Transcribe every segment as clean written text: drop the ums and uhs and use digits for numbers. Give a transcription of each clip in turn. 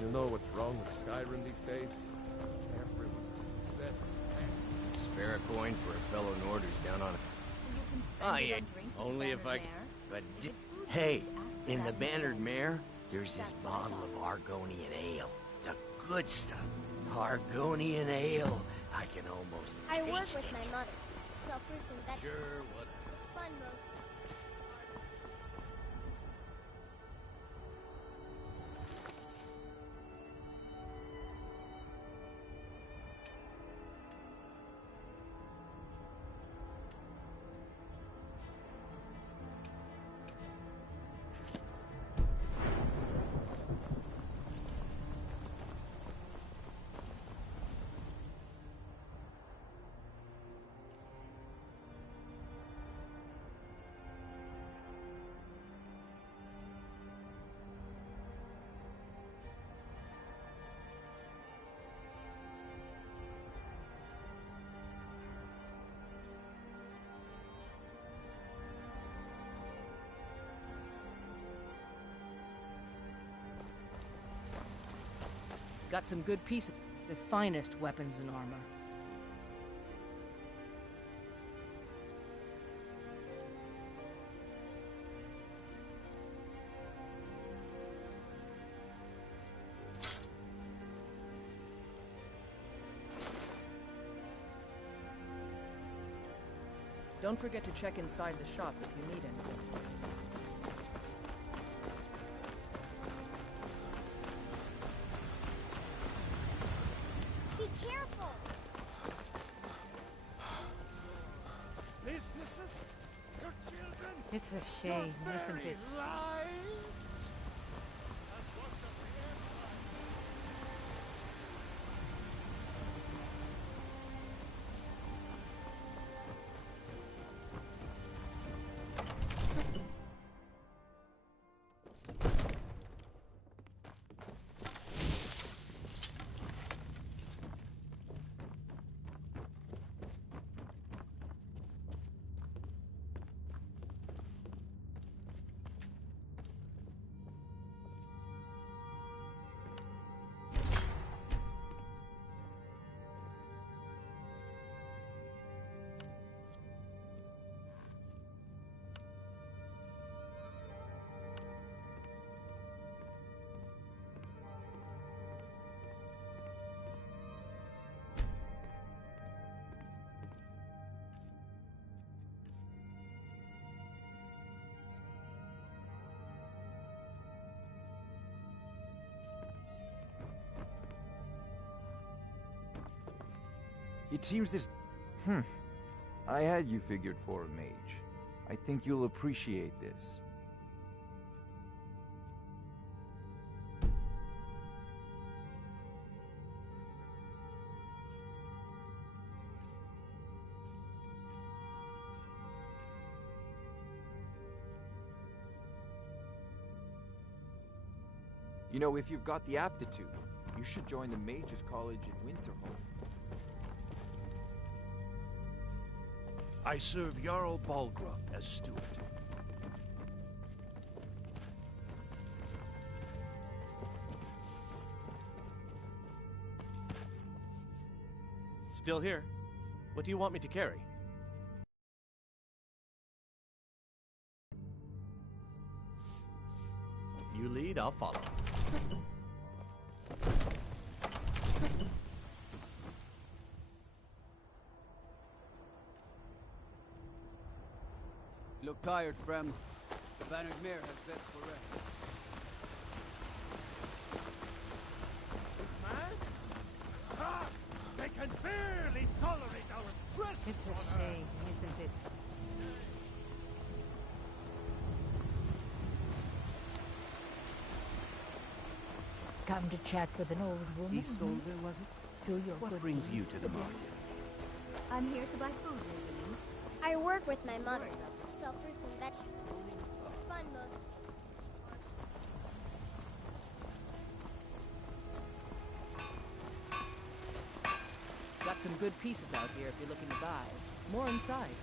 You know what's wrong with Skyrim these days? Everyone's obsessed. Spare a coin for a fellow Nord who's down on it. So you can spend it on drinks at only the if I... Bannered Mare? But If it's food hey, related, ask for in that the Bannered instead. Mare, there's this That's what I bottle thought. of Argonian ale. The good stuff. Argonian ale. I can almost I taste work it. with my mother. Sell fruits and vegetables. Sure, what? It's fun most. Got some good pieces. The finest weapons and armor. Don't forget to check inside the shop if you need anything. Be careful! Businesses? Your children? It's a shame, isn't it? Lives? It seems this... I had you figured for a mage. I think you'll appreciate this. You know, if you've got the aptitude, you should join the Mages College in Winterhold. I serve Jarl Balgruuf as steward. Still here. What do you want me to carry? You lead, I'll follow. Look tired, friend. The Bannered Mare has beds for rest. Man? Ha! They can barely tolerate our presence. It's a shame, isn't it? Come to chat with an old woman. Isolde, was it? Do your What good brings deed you to the for the market? I'm here to buy food, Lizzie. I work with my mother. Sell fruits and vegetables. It's fun most. Got some good pieces out here if you're looking to buy. More inside.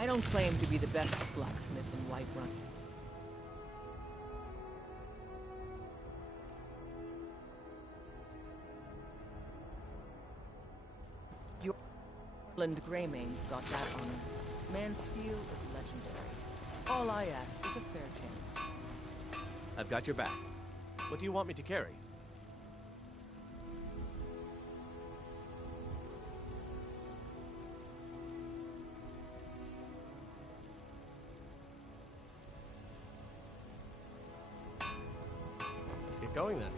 I don't claim to be the best blacksmith in Whiterun. Your Land Greymane's got that honor. Man's steel is legendary. All I ask is a fair chance. I've got your back. What do you want me to carry? Let's get going then.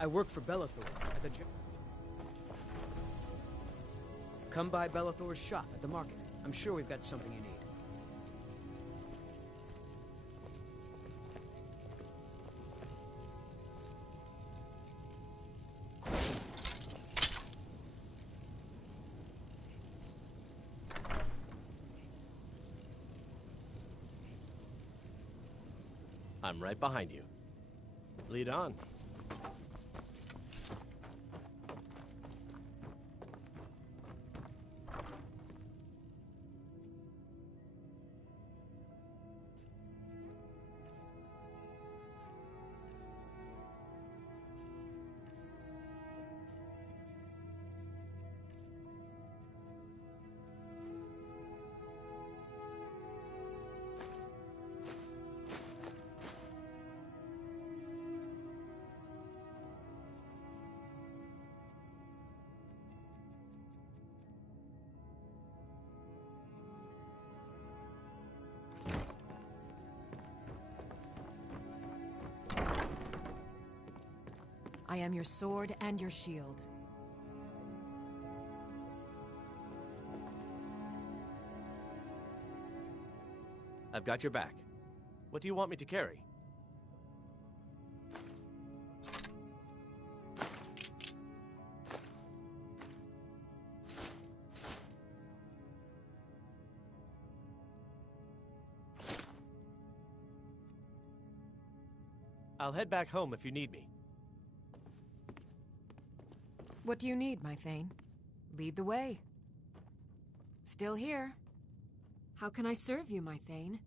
I work for Bellathor at the Come by Bellathor's shop at the market. I'm sure we've got something you need. I'm right behind you. Lead on. I am your sword and your shield. I've got your back. What do you want me to carry? I'll head back home if you need me. What do you need, my Thane? Lead the way. Still here. How can I serve you, my Thane?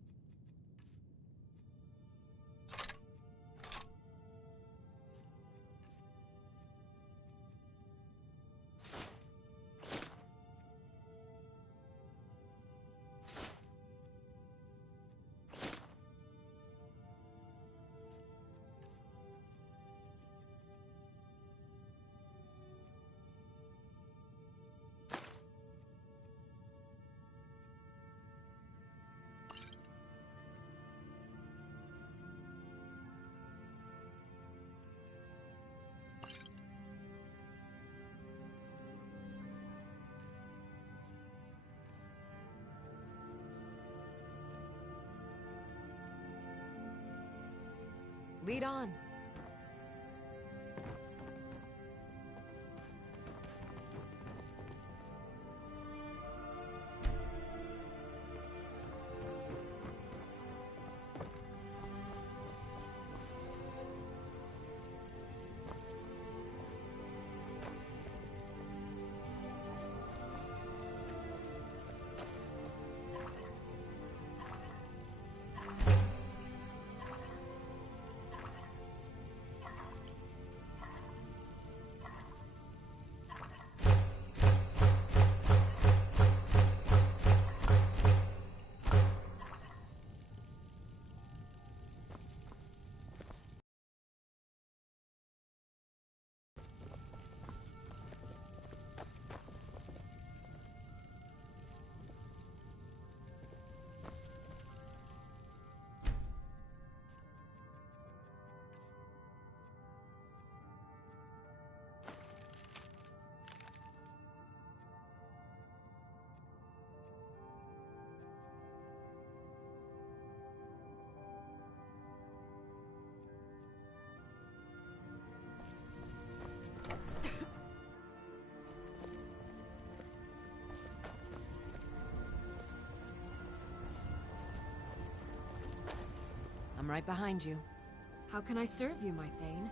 Lead on. I'm right behind you. How can I serve you, my Thane?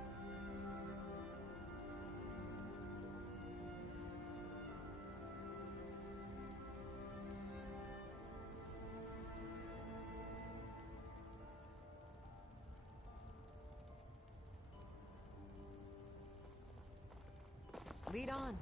Lead on.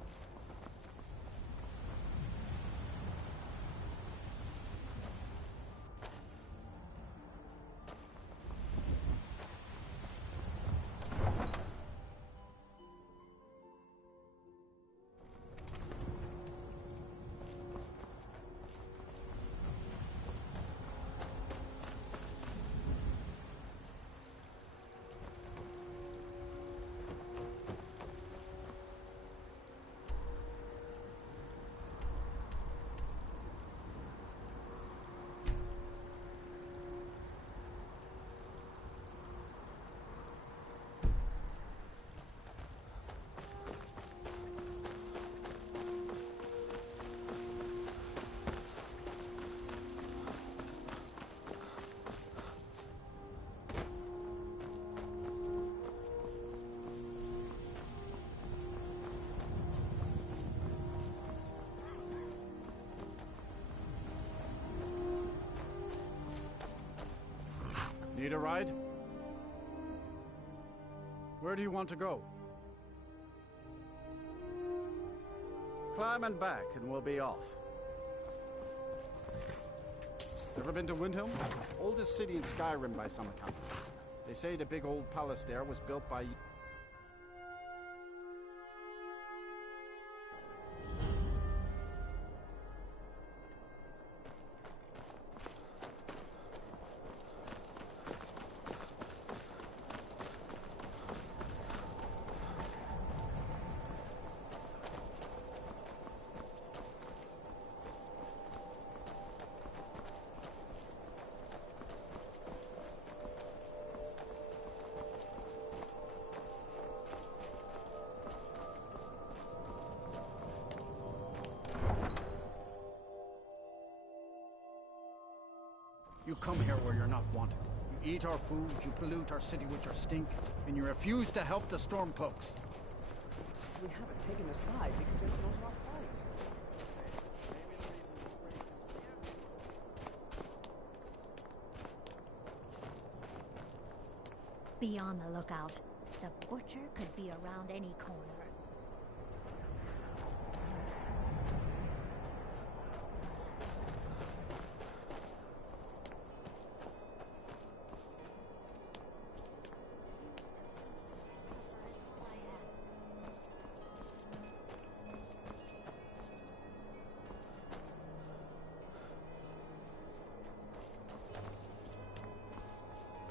Need a ride? Where do you want to go? Climb and back, and we'll be off. Ever been to Windhelm? Oldest city in Skyrim by some account. They say the big old palace there was built by... You come here where you're not wanted. You eat our food, you pollute our city with your stink, and you refuse to help the Stormcloaks. We haven't taken a side because it's not our fight. Be on the lookout. The butcher could be around any corner.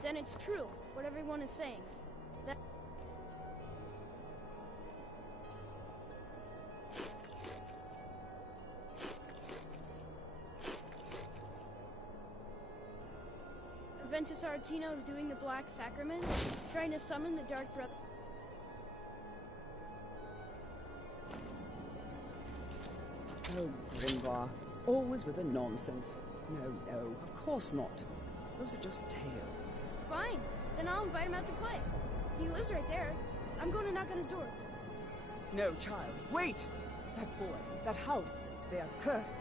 Then it's true, what everyone is saying. That Ventus Aretino is doing the Black Sacrament, trying to summon the Dark Brother. Oh, Grimvar. Always with the nonsense. No, of course not. Those are just tales. Fine, then I'll invite him out to play. He lives right there. I'm going to knock on his door. No, child, wait! That boy, that house, they are cursed.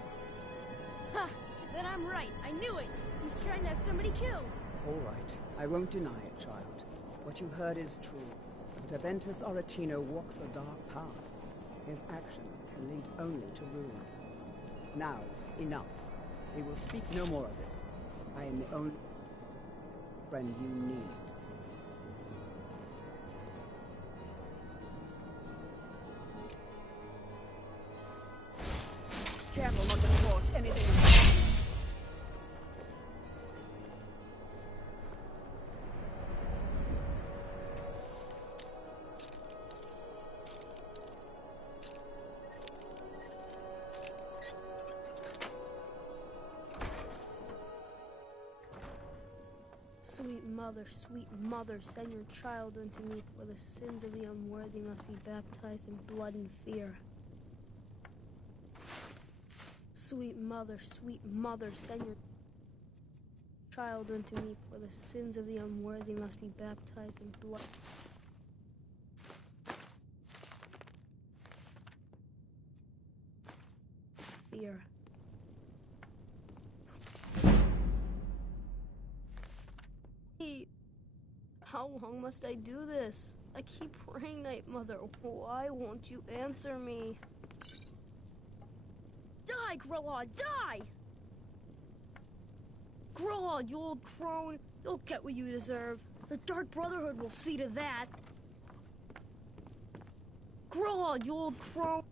Ha! Then I'm right. I knew it. He's trying to have somebody killed. All right, I won't deny it, child. What you heard is true. But Aventus Aretino walks a dark path. His actions can lead only to ruin. Now, enough. We will speak no more of this. I am the only friend you need. Careful not to force anything. Sweet mother, send your child unto me, for the sins of the unworthy must be baptized in blood and fear. Sweet mother, send your child unto me, for the sins of the unworthy must be baptized in blood. Fear. How long must I do this? I keep praying, Night Mother. Why won't you answer me? Die, Grillad, die! Grillad, you old crone. You'll get what you deserve. The Dark Brotherhood will see to that. Grillad, you old crone.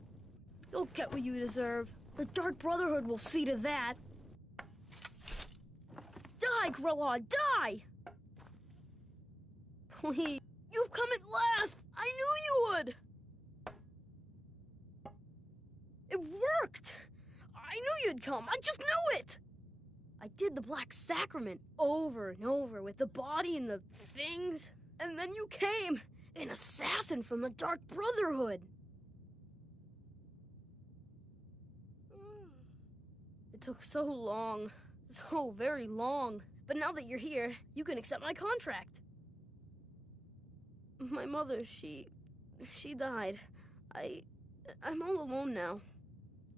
You'll get what you deserve. The Dark Brotherhood will see to that. Die, Grillad, die! Please. You've come at last! I knew you would! It worked! I knew you'd come! I just knew it! I did the Black Sacrament over and over with the body and the things. And then you came, an assassin from the Dark Brotherhood. It took so long, so very long. But now that you're here, you can accept my contract. My mother, she died. I'm all alone now.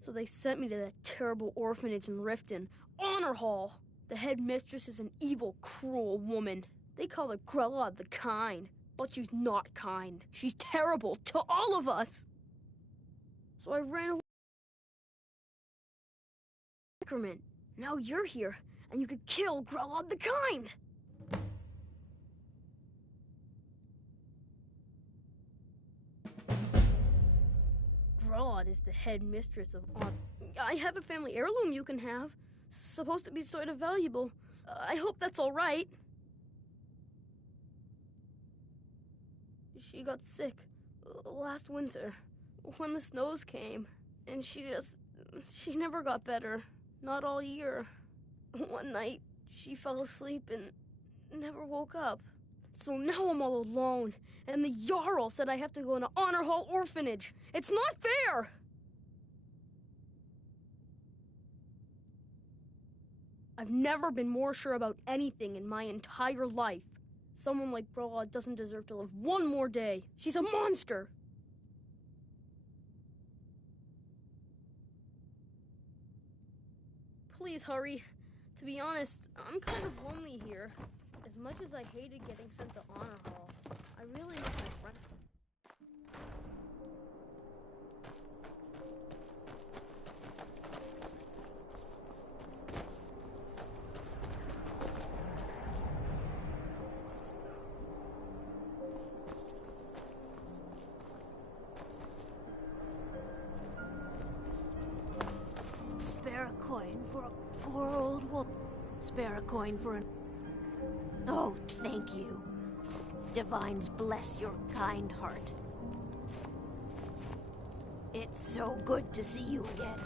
So they sent me to that terrible orphanage in Riften, Honor Hall. The headmistress is an evil, cruel woman. They call her Grella the Kind, but she's not kind. She's terrible to all of us. So I ran away. Sacrament. Now you're here, and you could kill Grella the Kind. Grella is the headmistress of Honor. I have a family heirloom you can have. Supposed to be sort of valuable. I hope that's all right. She got sick last winter when the snows came, and she never got better. Not all year. One night, she fell asleep and never woke up. So now I'm all alone, and the Jarl said I have to go in an Honor Hall orphanage. It's not fair! I've never been more sure about anything in my entire life. Someone like Broad doesn't deserve to live one more day. She's a monster! Please hurry. To be honest, I'm kind of lonely here. As much as I hated getting sent to Honor Hall, I really miss my friend. Spare a coin for a poor old wolf. Spare a coin for an... Oh, thank you. Divines bless your kind heart. It's so good to see you again.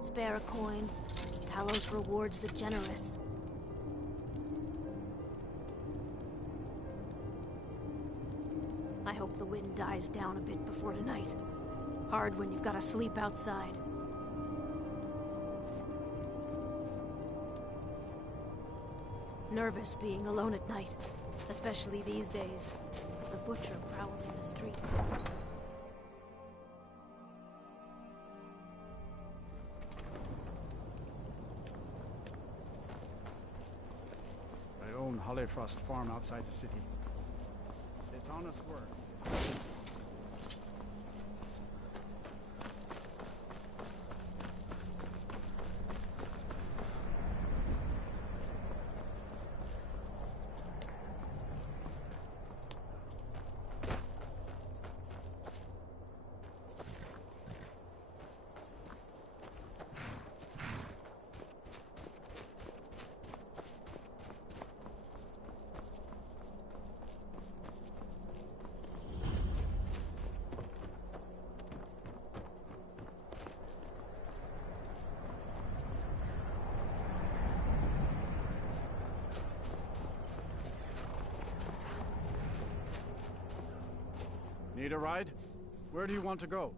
Spare a coin. Talos rewards the generous. I hope the wind dies down a bit before tonight. Hard when you've got to sleep outside. Nervous being alone at night, especially these days, with the butcher prowling the streets. I own Hollifrost Farm outside the city. It's honest work. Need a ride? Where do you want to go?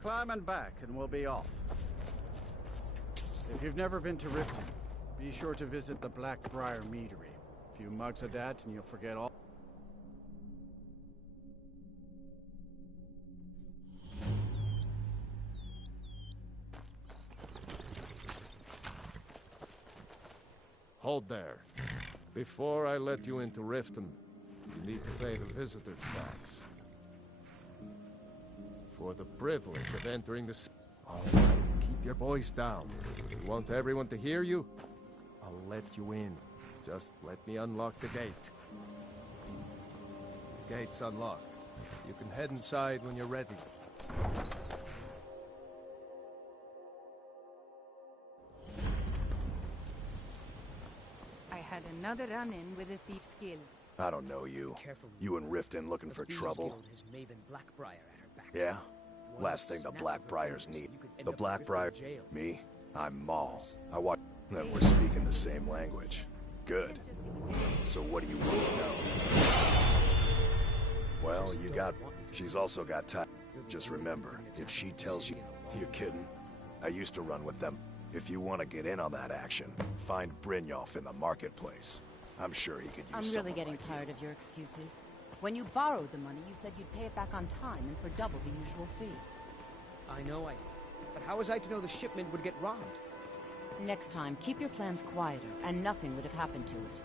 Climb and back, and we'll be off. If you've never been to Riften, be sure to visit the Blackbriar Meadery. A few mugs of that, and you'll forget all. Hold there. Before I let you into Riften, you need to pay the visitor's tax. For the privilege of entering the... All right, keep your voice down. You want everyone to hear you? I'll let you in. Just let me unlock the gate. The gate's unlocked. You can head inside when you're ready. I had another run-in with a thief's guild. I don't know you. You in Riften looking for trouble. Yeah? Last thing the Blackbriars need. The Blackbriar... Me? I'm Maul. I watch... Then we're speaking the same language. Good. So what do you want to know? Well, you got... She's also got time. Just remember, if she tells you... You kidding? I used to run with them. If you want to get in on that action, find Brynjolf in the marketplace. I'm sure he could use I'm really getting tired of your excuses. When you borrowed the money, you said you'd pay it back on time and for double the usual fee. I know I did. But how was I to know the shipment would get robbed? Next time, keep your plans quieter, and nothing would have happened to it.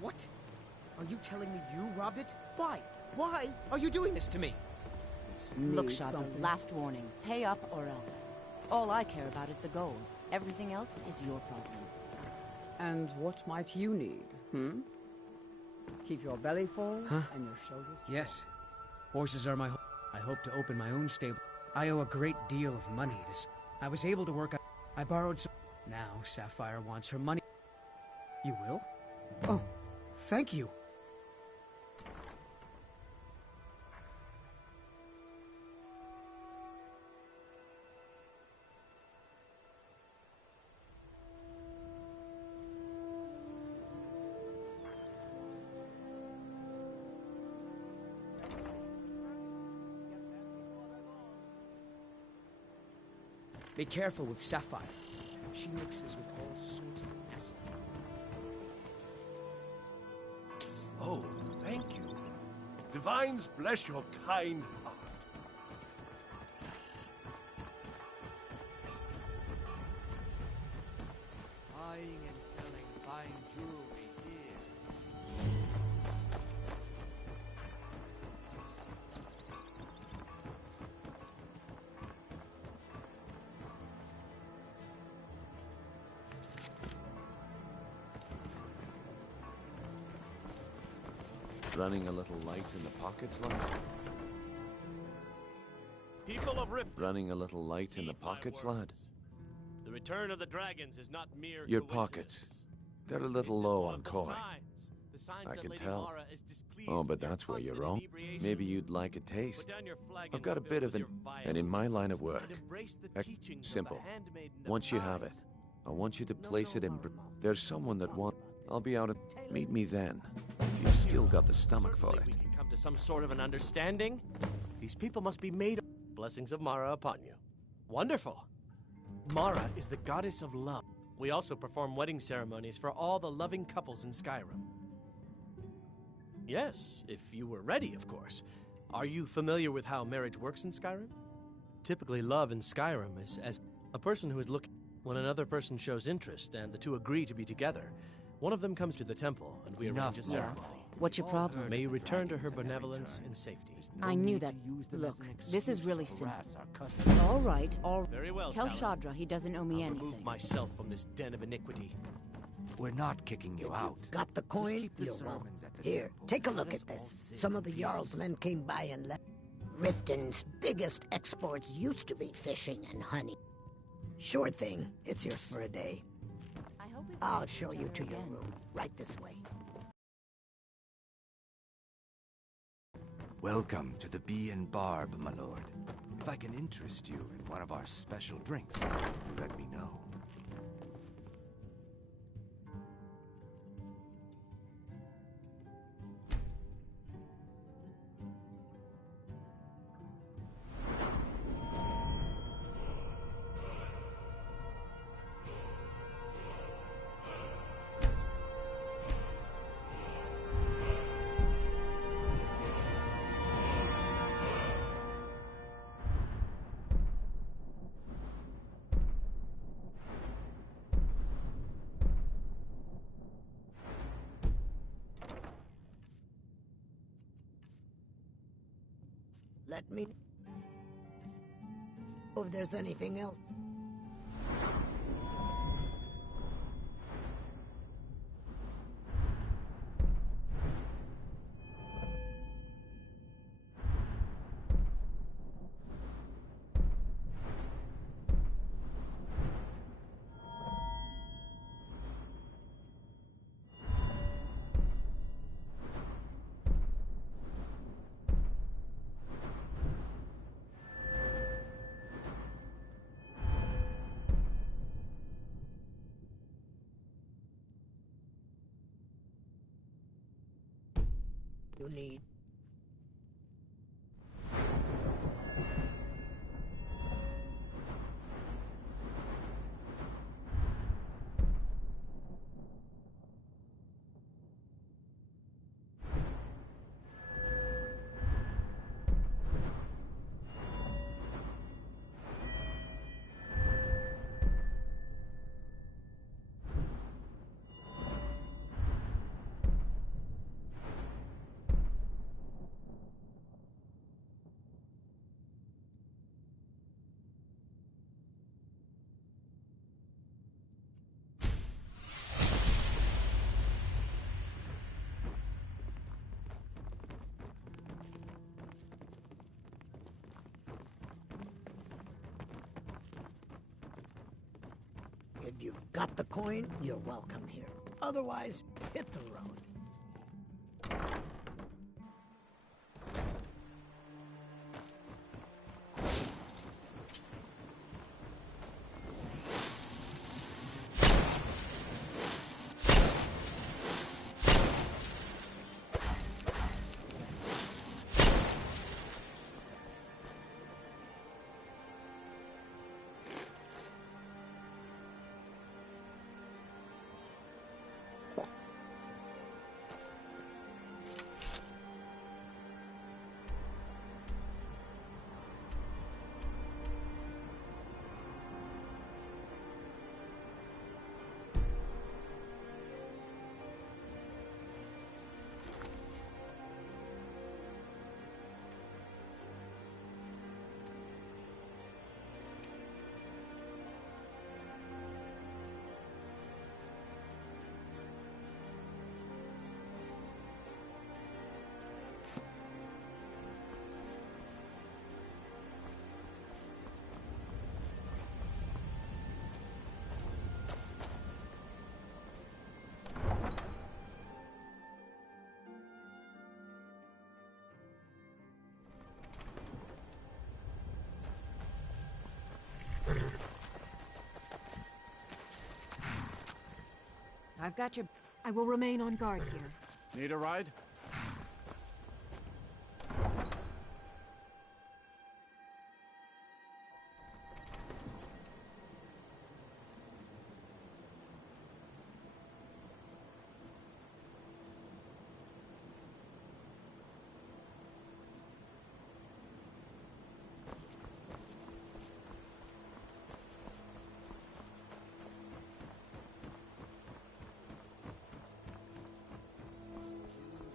What? Are you telling me you robbed it? Why? Why are you doing this to me? Look, Chandra, last warning. Pay up or else. All I care about is the gold. Everything else is your problem. And what might you need, Keep your belly full and your shoulders... Yes. Horses are my... I hope to open my own stable. I owe a great deal of money to... I was able to work... I borrowed some... Now Sapphire wants her money. You will? Oh, thank you. Be careful with Sapphire. She mixes with all sorts of mess. Oh, thank you. Divines bless your kind heart. Buying and selling fine jewelry here. Running a little light in the pockets, lad? People of Rift. Running a little light in the pockets, lad? The return of the dragons is not mere Your pockets. They're a little low on coin. I can tell. Oh, but that's where you're wrong. Maybe you'd like a taste. I've got a bit of an... And in my line of work, simple. Once you have it, I want you to place it in... There's someone that wants... I'll be out at... Meet me then, if you've still got the stomach for it. We can come to some sort of an understanding. These people must be made of... Blessings of Mara upon you. Wonderful. Mara is the goddess of love. We also perform wedding ceremonies for all the loving couples in Skyrim. Yes, if you were ready, of course. Are you familiar with how marriage works in Skyrim? Typically, love in Skyrim is as a person who is looking... When another person shows interest and the two agree to be together, one of them comes to the temple and we arrange a ceremony. What's your problem? May you return to her benevolence in safety. I knew that. Look, this is really simple. All right, Very well, tell Talon. Shadra he doesn't owe me I'll anything. remove myself from this den of iniquity. We're not kicking you out. Got the coin? You're wrong. Here, take a look at this. Some of the Jarl's men came by and left. Riften's biggest exports used to be fishing and honey. Sure thing. It's yours for a day. I'll show you to your room. Right this way. Welcome to the Bee and Barb, my lord. If I can interest you in one of our special drinks, you let me know. Let me know if there's anything else. You need. If you've got the coin, you're welcome here. Otherwise, hit the road. I've got your... I will remain on guard here. Need a ride?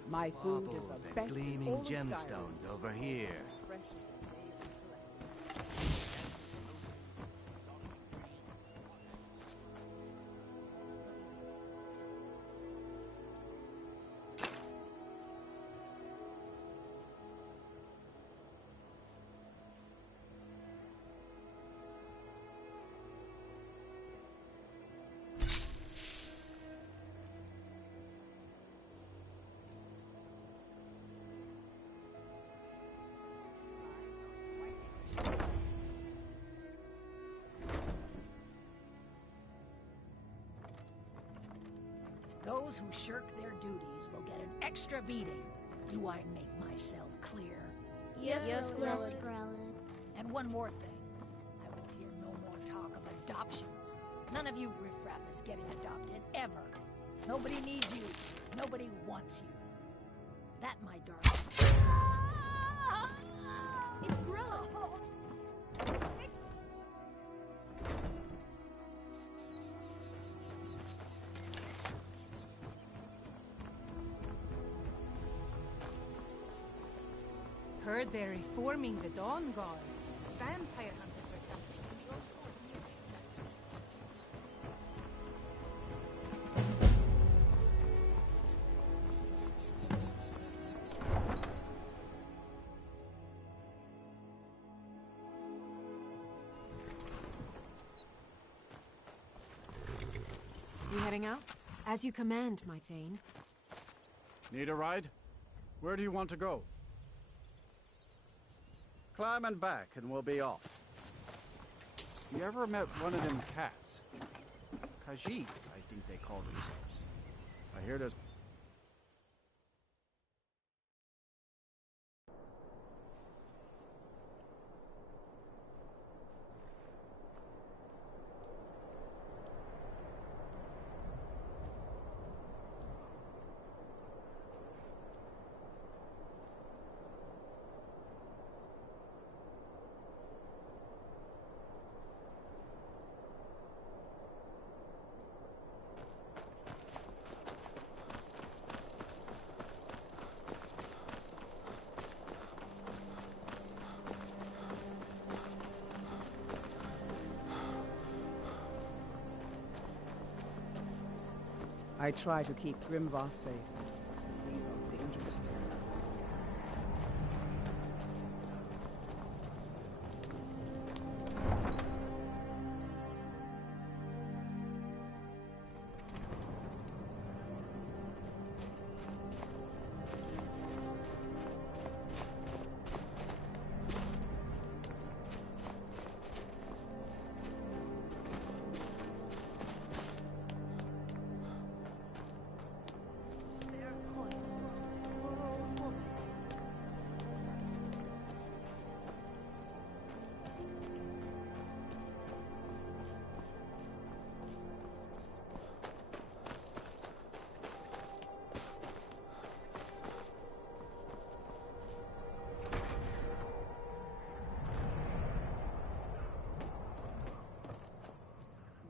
My food is the Baubles and best gleaming in all of gemstones Skyrim. over here. Those who shirk their duties will get an extra beating. Do I make myself clear? Yes, Yes, Grelid. And one more thing. I will hear no more talk of adoptions. None of you riffraff is getting adopted, ever. Nobody needs you. Nobody wants you. That, my darlings. It's Grelid. Heard they're reforming the Dawn Guard. Vampire hunters or something. You heading out? As you command, my Thane. Need a ride? Where do you want to go? Climb and back, and we'll be off. You ever met one of them cats? Khajiit, I think they call themselves. I hear there's... I try to keep Grimvar safe. These are dangerous territories. Spare a coin for a poor old woman.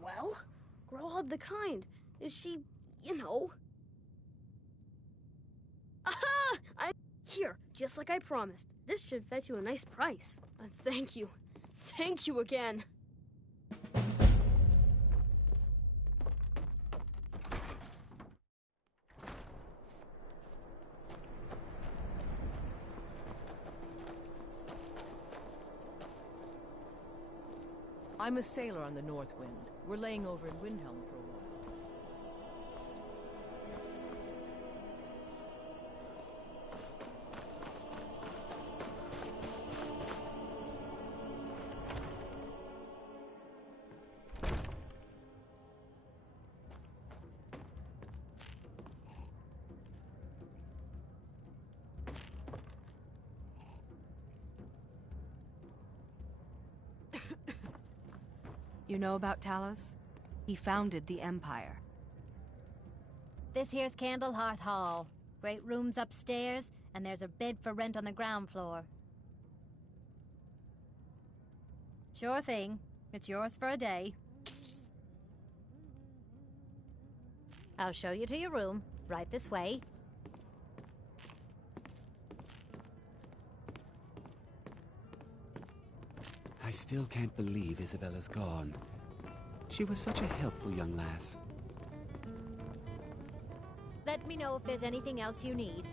Well, Grohub the Kind. Is she, you know... Aha! I'm here, just like I promised. This should fetch you a nice price. Thank you. Thank you again. I'm a sailor on the North Wind. We're laying over in Windhelm for a while. You know about Talos? He founded the Empire. This here's Candlehearth Hall. Great rooms upstairs, and there's a bed for rent on the ground floor. Sure thing. It's yours for a day. I'll show you to your room. Right this way. I still can't believe Isabella's gone. She was such a helpful young lass. Let me know if there's anything else you need.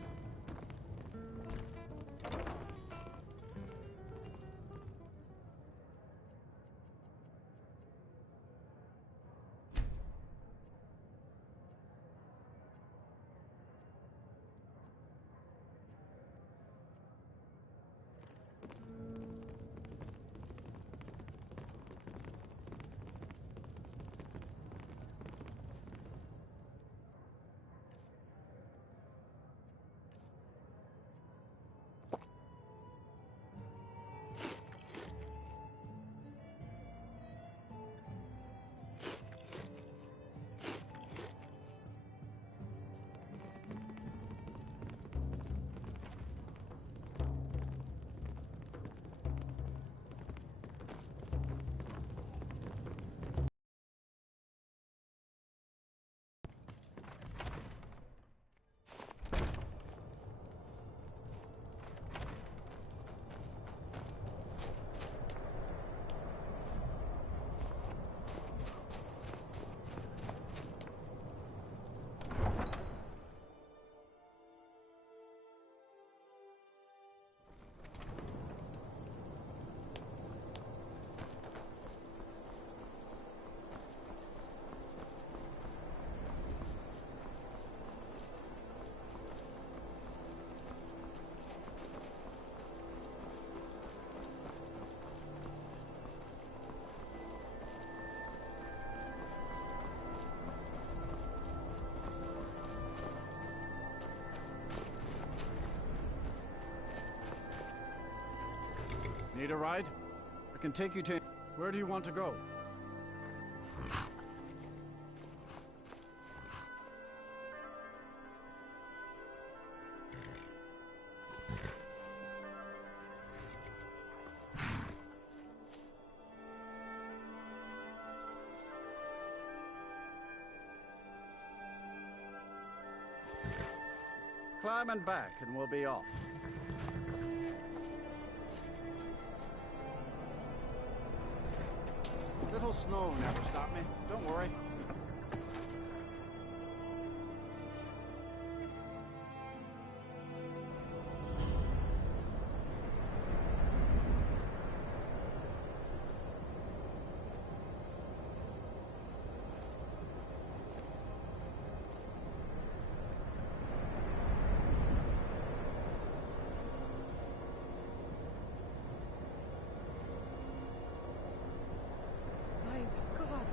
Need a ride? I can take you to... Where do you want to go? Climb and back, and we'll be off. Little snow never stopped me. Don't worry. I've got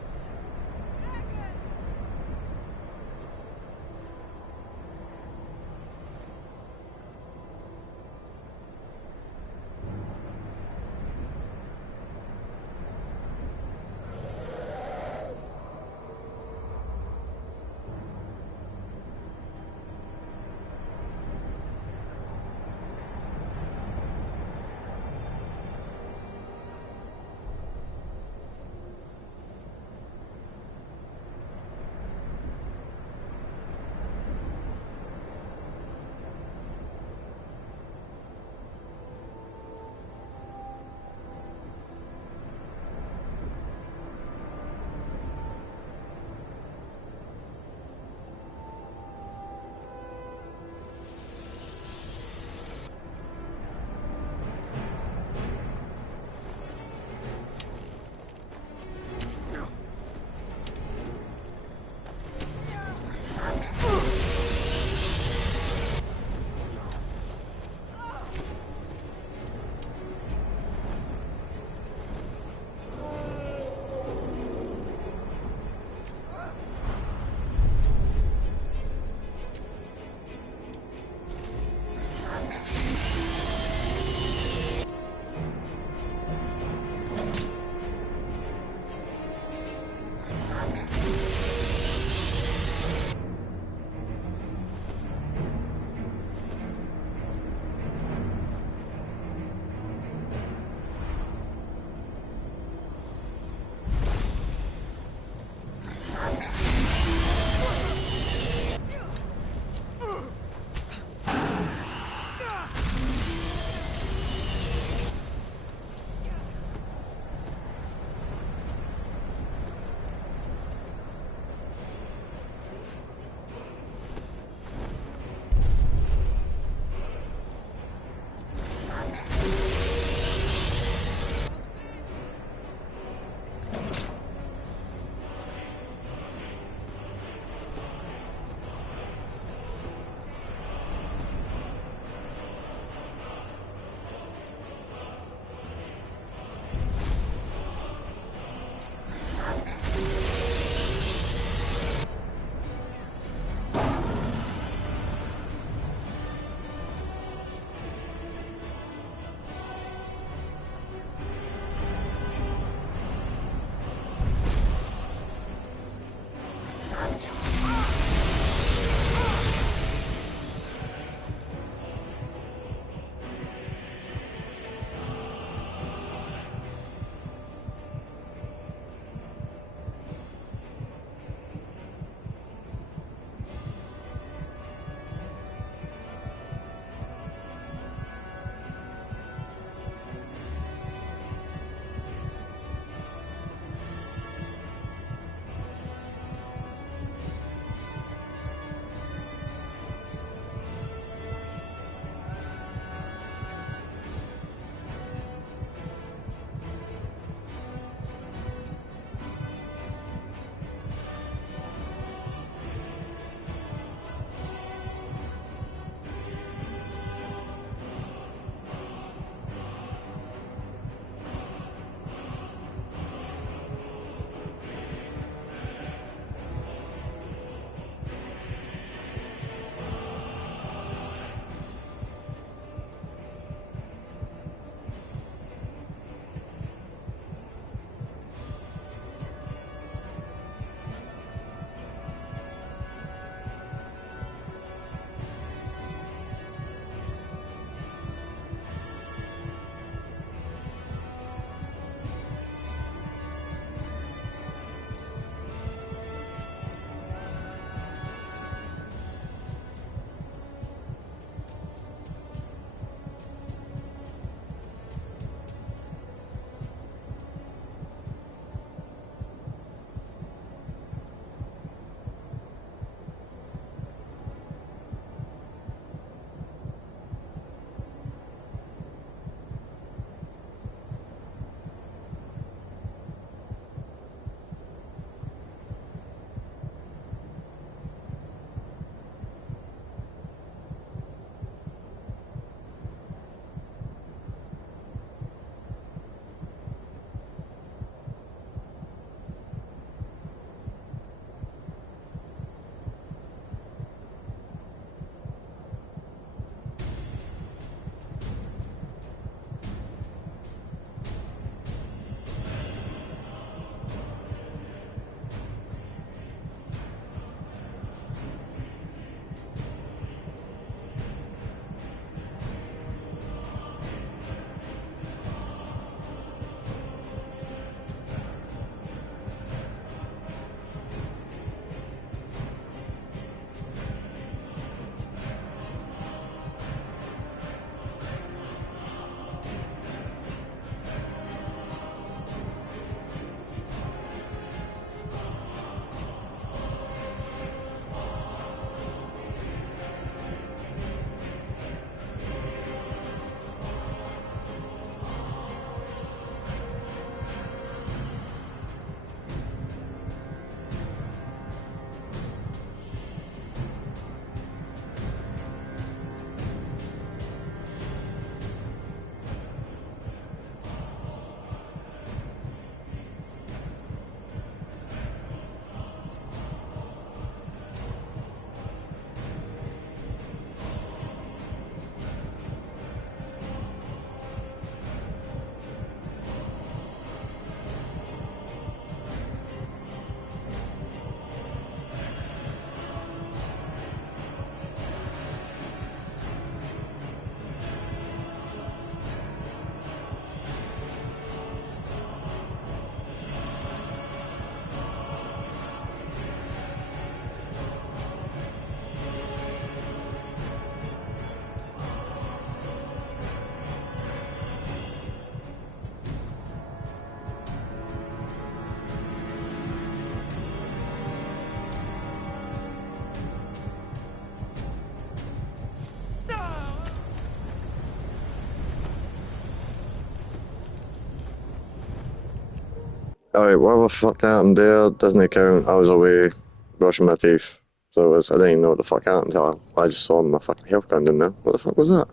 Alright, whatever the fuck happened there doesn't count. I was away brushing my teeth. So I didn't even know what the fuck happened until I just saw my fucking health gun in there. What the fuck was that?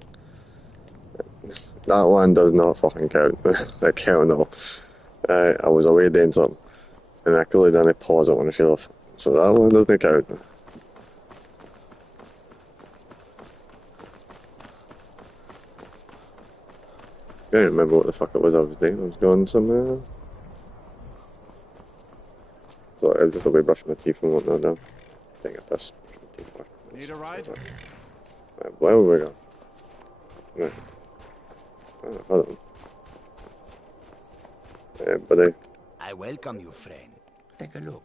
That one does not fucking count. Like, hell no. I was away doing something. And I clearly didn't pause it when I fell off. So that one doesn't count. I don't remember what the fuck it was I was doing. I was going somewhere. So I was just away brushing my teeth and whatnot now. I think I pissed. Need a ride? Right, where were we going? Right. Oh, hold on. Buddy. I welcome you, friend. Take a look.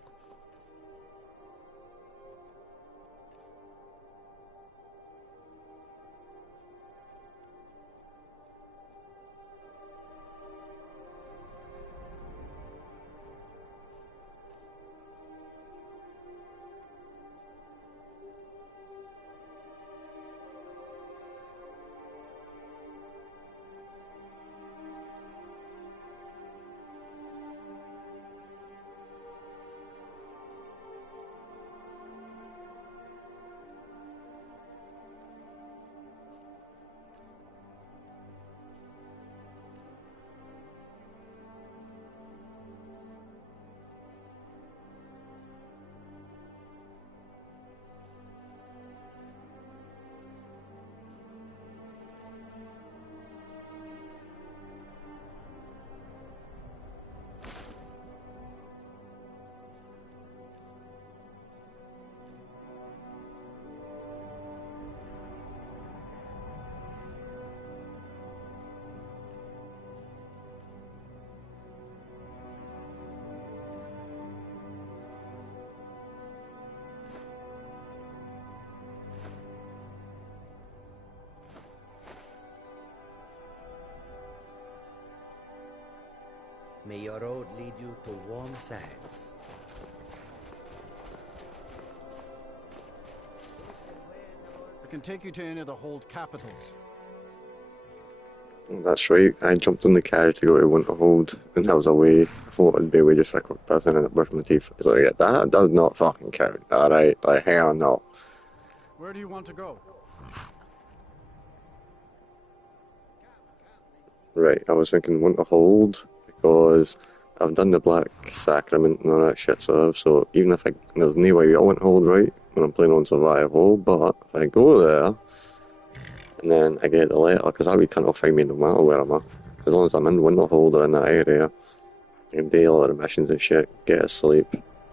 May your road lead you to warm sands. I can take you to any of the hold capitals. That's right. I jumped on the carriage to go to Winterhold, and I was away. I thought I'd be away just for a quick piss and I brushed my teeth. It's like, yeah, that does not fucking count. Alright, like, hell no. Where do you want to go? Right, I was thinking Winterhold, because I've done the Black Sacrament and all that shit, so even if there's no way I Winterhold, right, when I'm playing on survival, but if I go there, and then I get the letter, because that would kind of find me no matter where I'm at. As long as I'm in Winterhold or in that area, I can do all the missions and shit, get asleep,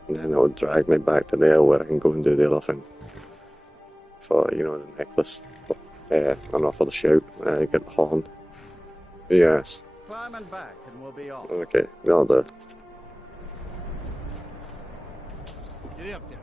and then it'll drag me back to there where I can go and do the other thing. For, you know, the necklace. And not for the shout, get the horn. Yes. Climbing back and we'll be off. Okay, that'll do. Get up there.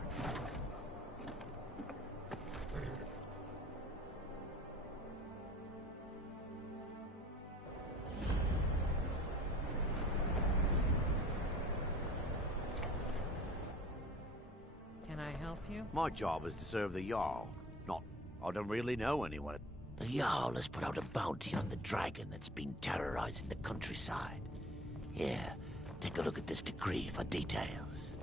Can I help you? My job is to serve the Jarl. I don't really know anyone. The Jarl has put out a bounty on the dragon that's been terrorizing the countryside. Here, take a look at this decree for details.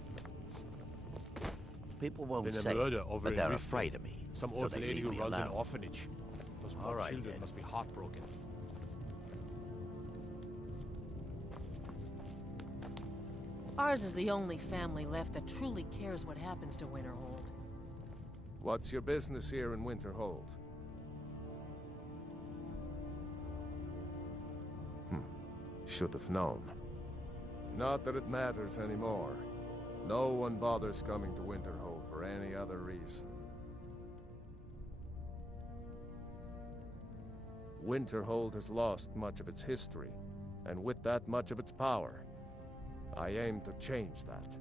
People won't say it, but they're afraid of me. Some so old they lady leave who me runs an alone. orphanage. Those poor children must be heartbroken. Ours is the only family left that truly cares what happens to Winterhold. What's your business here in Winterhold? Should have known. Not that it matters anymore. No one bothers coming to Winterhold for any other reason. Winterhold has lost much of its history, and with that much of its power. I aim to change that.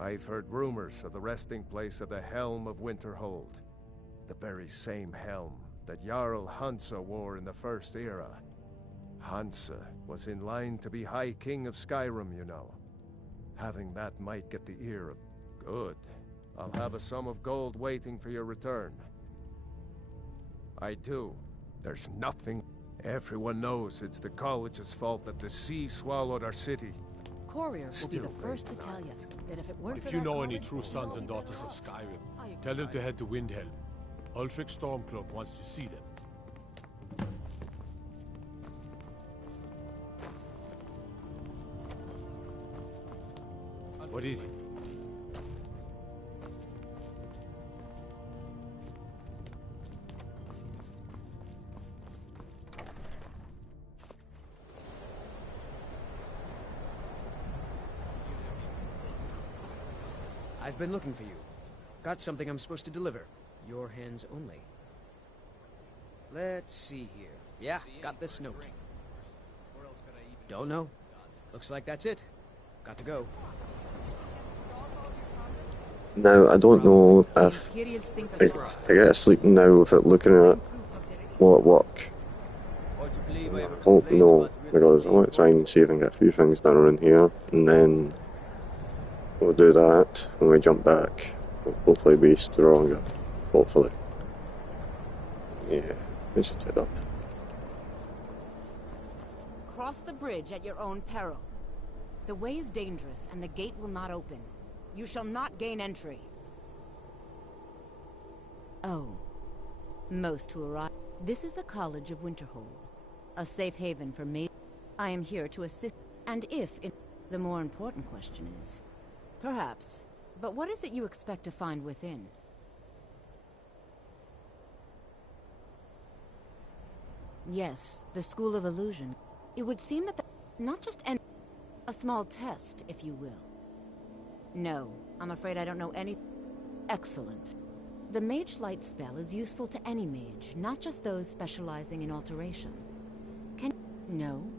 I've heard rumors of the resting place of the Helm of Winterhold. The very same helm that Jarl Hansa wore in the First Era. Hansa was in line to be High King of Skyrim, you know. Having that might get the ear of... Good. I'll have a sum of gold waiting for your return. I do. There's nothing... Everyone knows it's the college's fault that the sea swallowed our city. courier will be Still the first to late tell you that if it weren't for If you that know any college, true we'd sons all and be daughters better of off. Skyrim, tell them to head to Windhelm. Ulfric Stormcloak wants to see them. What is it? I've been looking for you. Got something I'm supposed to deliver. Your hands only. Let's see here. Yeah, got this note. Don't know. Looks like that's it. Got to go. Now, I don't know if I get to sleep now without looking at what work. I hope no, because I want to try and see if I can get a few things done around here, and then we'll do that when we jump back. We'll hopefully be stronger. Hopefully. Yeah, we should head up. Cross the bridge at your own peril. The way is dangerous, and the gate will not open. You shall not gain entry. Oh. Most who arrive. This is the College of Winterhold. A safe haven for me. I am here to assist. And if in... The more important question is... Perhaps. But what is it you expect to find within? Yes, the School of Illusion. It would seem that not just a small test, if you will. No, I'm afraid I don't know any... Excellent. The Mage Light spell is useful to any mage, not just those specializing in alteration. Can... No?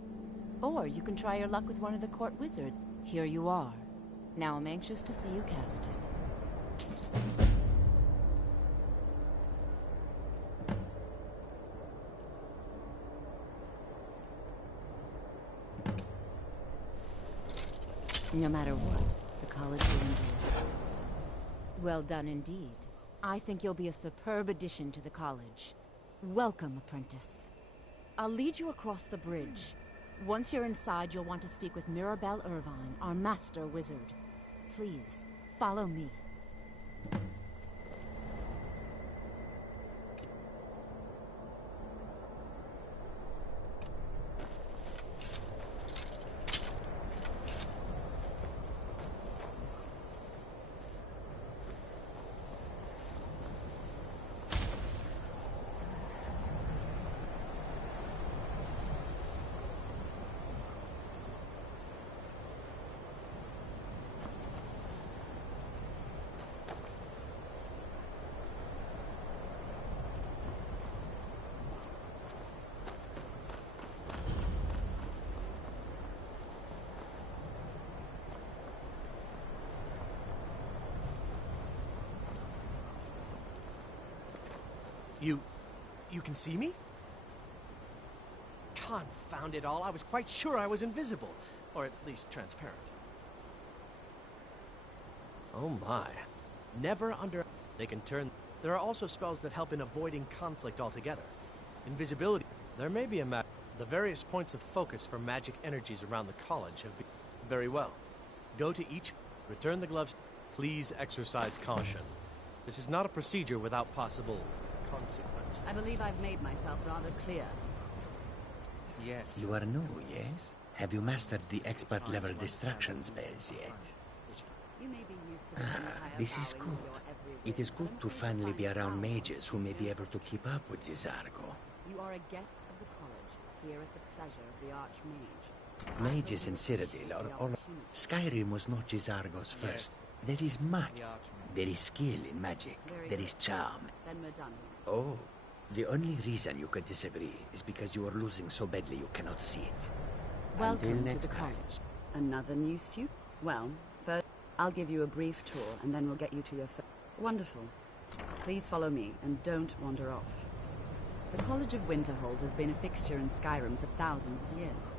Or you can try your luck with one of the court wizards. Here you are. Now I'm anxious to see you cast it. No matter what, the college will endure. Well done indeed. I think you'll be a superb addition to the college. Welcome, apprentice. I'll lead you across the bridge. Once you're inside, you'll want to speak with Mirabelle Irvine, our master wizard. Please, follow me. You can see me? Confound it all, I was quite sure I was invisible. Or at least transparent. Oh my. Never under... They can turn... There are also spells that help in avoiding conflict altogether. Invisibility... There may be a map... The various points of focus for magic energies around the college have been... Very well. Go to each... Return the gloves... Please exercise caution. This is not a procedure without possible... consequence. I believe I've made myself rather clear. Yes. You are new, yes? Have you mastered the expert-level distraction spells yet? You may be used to the This is good. It is good to finally be around mages who may be able to keep up with Gisargo. You are a guest of the college, here at the pleasure of the Archmage. Mages in Cyrodiil are all... Skyrim was not Gisargo's first. There is magic. There is skill in magic. There is charm. Then we're done. Oh, the only reason you could disagree is because you are losing so badly you cannot see it. Welcome to the college. Another new student? Well, first, I'll give you a brief tour, and then we'll get you to your... Wonderful. Please follow me, and don't wander off. The College of Winterhold has been a fixture in Skyrim for thousands of years.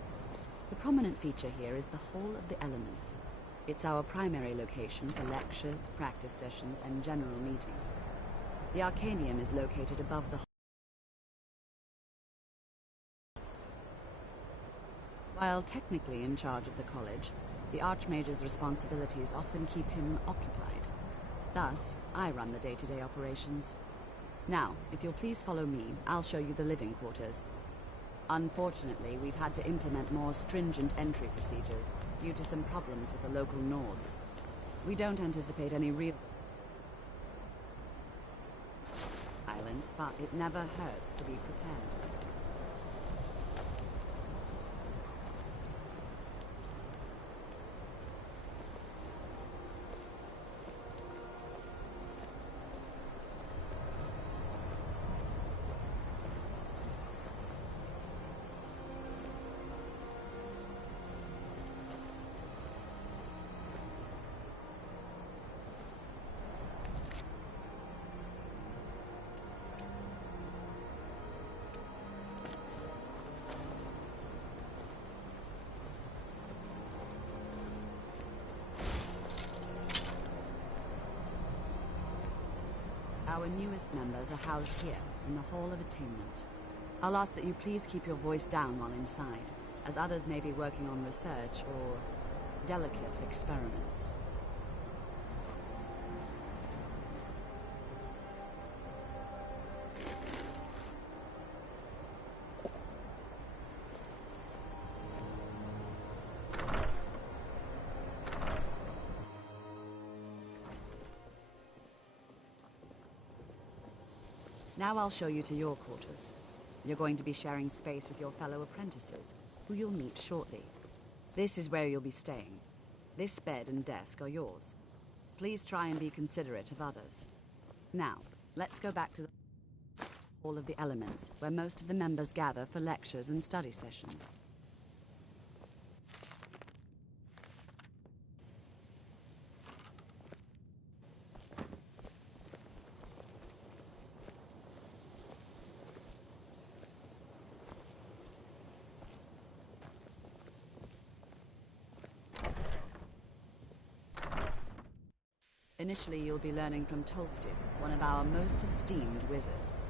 The prominent feature here is the Hall of the Elements. It's our primary location for lectures, practice sessions, and general meetings. The Arcanium is located above the... While technically in charge of the college, the Archmage's responsibilities often keep him occupied. Thus, I run the day-to-day operations. Now, if you'll please follow me, I'll show you the living quarters. Unfortunately, we've had to implement more stringent entry procedures due to some problems with the local Nords. We don't anticipate any real violence, but it never hurts to be prepared. Our newest members are housed here, in the Hall of Attainment. I'll ask that you please keep your voice down while inside, as others may be working on research or delicate experiments. Now I'll show you to your quarters. You're going to be sharing space with your fellow apprentices, who you'll meet shortly. This is where you'll be staying. This bed and desk are yours. Please try and be considerate of others. Now, let's go back to the Hall of the Elements, where most of the members gather for lectures and study sessions. Initially, you'll be learning from Tolfdir, one of our most esteemed wizards.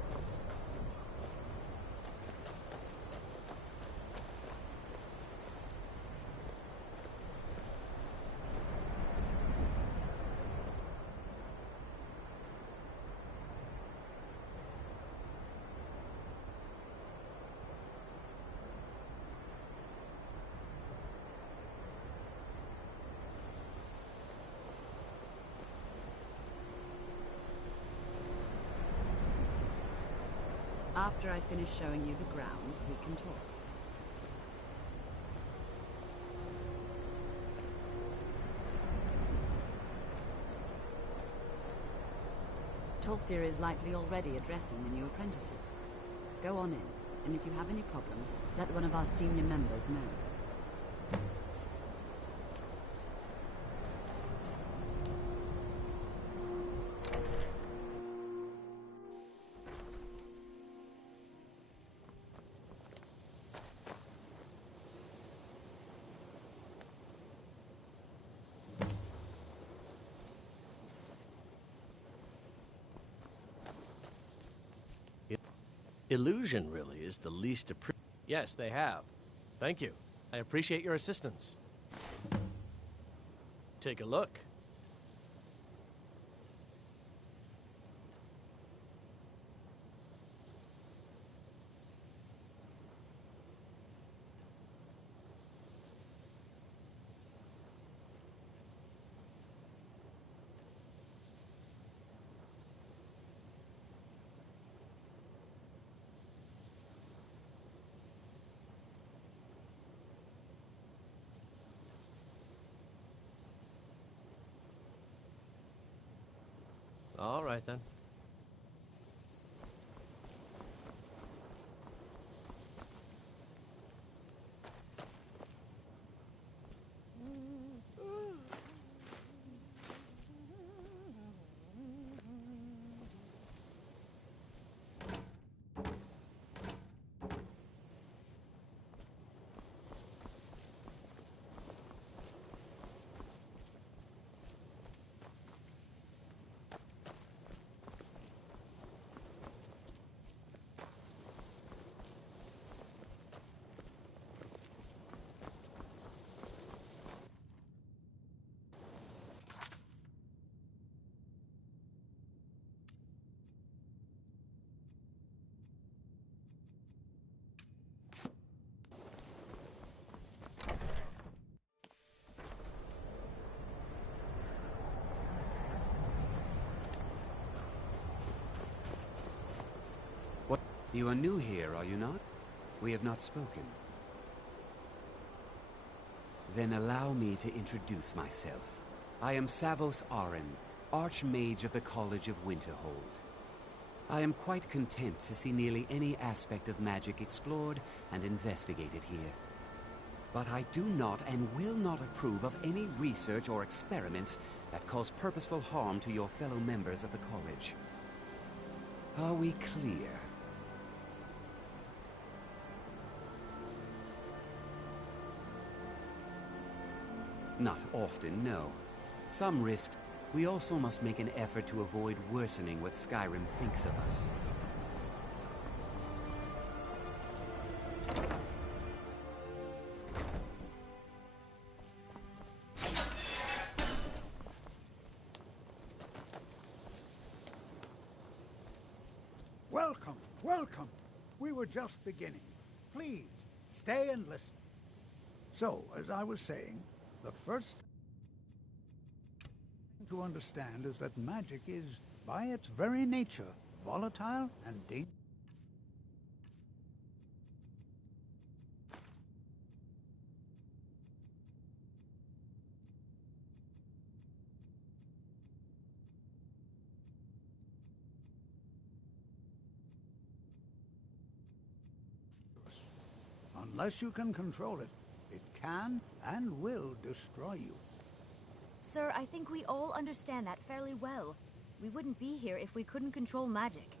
After I finish showing you the grounds, we can talk. Tolfdir is likely already addressing the new apprentices. Go on in, and if you have any problems, let one of our senior members know. Illusion really is the least Yes, they have. Thank you. I appreciate your assistance. Take a look. All right, then. You are new here, are you not? We have not spoken. Then allow me to introduce myself. I am Savos Aren, Archmage of the College of Winterhold. I am quite content to see nearly any aspect of magic explored and investigated here. But I do not and will not approve of any research or experiments that cause purposeful harm to your fellow members of the college. Are we clear? Not often, no. Some risks. We also must make an effort to avoid worsening what Skyrim thinks of us. Welcome, welcome. We were just beginning. Please, stay and listen. So, as I was saying, the first thing to understand is that magic is, by its very nature, volatile and dangerous. Unless you can control it, it can and will destroy you. Sir, I think we all understand that fairly well. We wouldn't be here if we couldn't control magic.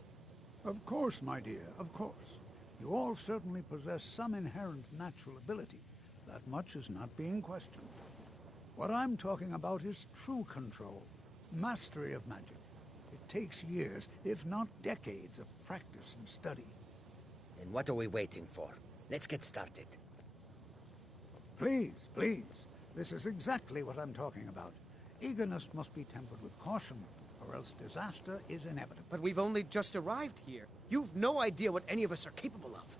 Of course, my dear, of course. You all certainly possess some inherent natural ability. That much is not being questioned. What I'm talking about is true control, mastery of magic. It takes years, if not decades, of practice and study. Then what are we waiting for? Let's get started. Please, please. This is exactly what I'm talking about. Eagerness must be tempered with caution, or else disaster is inevitable. But we've only just arrived here. You've no idea what any of us are capable of.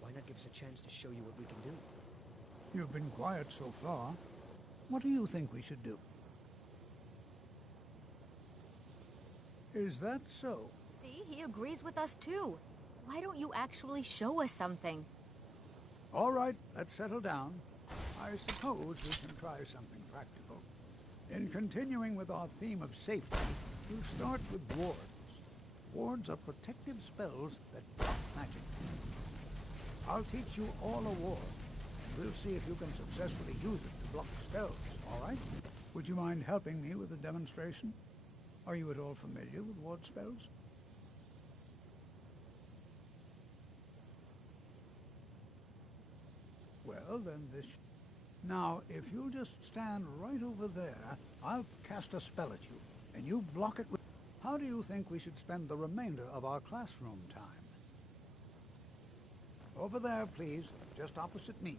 Why not give us a chance to show you what we can do? You've been quiet so far. What do you think we should do? Is that so? See, he agrees with us too. Why don't you actually show us something? All right, let's settle down. I suppose we can try something practical. In continuing with our theme of safety, we'll start with wards. Wards are protective spells that block magic. I'll teach you all a ward, and we'll see if you can successfully use it to block spells, all right? Would you mind helping me with the demonstration? Are you at all familiar with ward spells? Well, then this... Now, if you'll just stand right over there, I'll cast a spell at you, and you block it with... How do you think we should spend the remainder of our classroom time? Over there, please, just opposite me.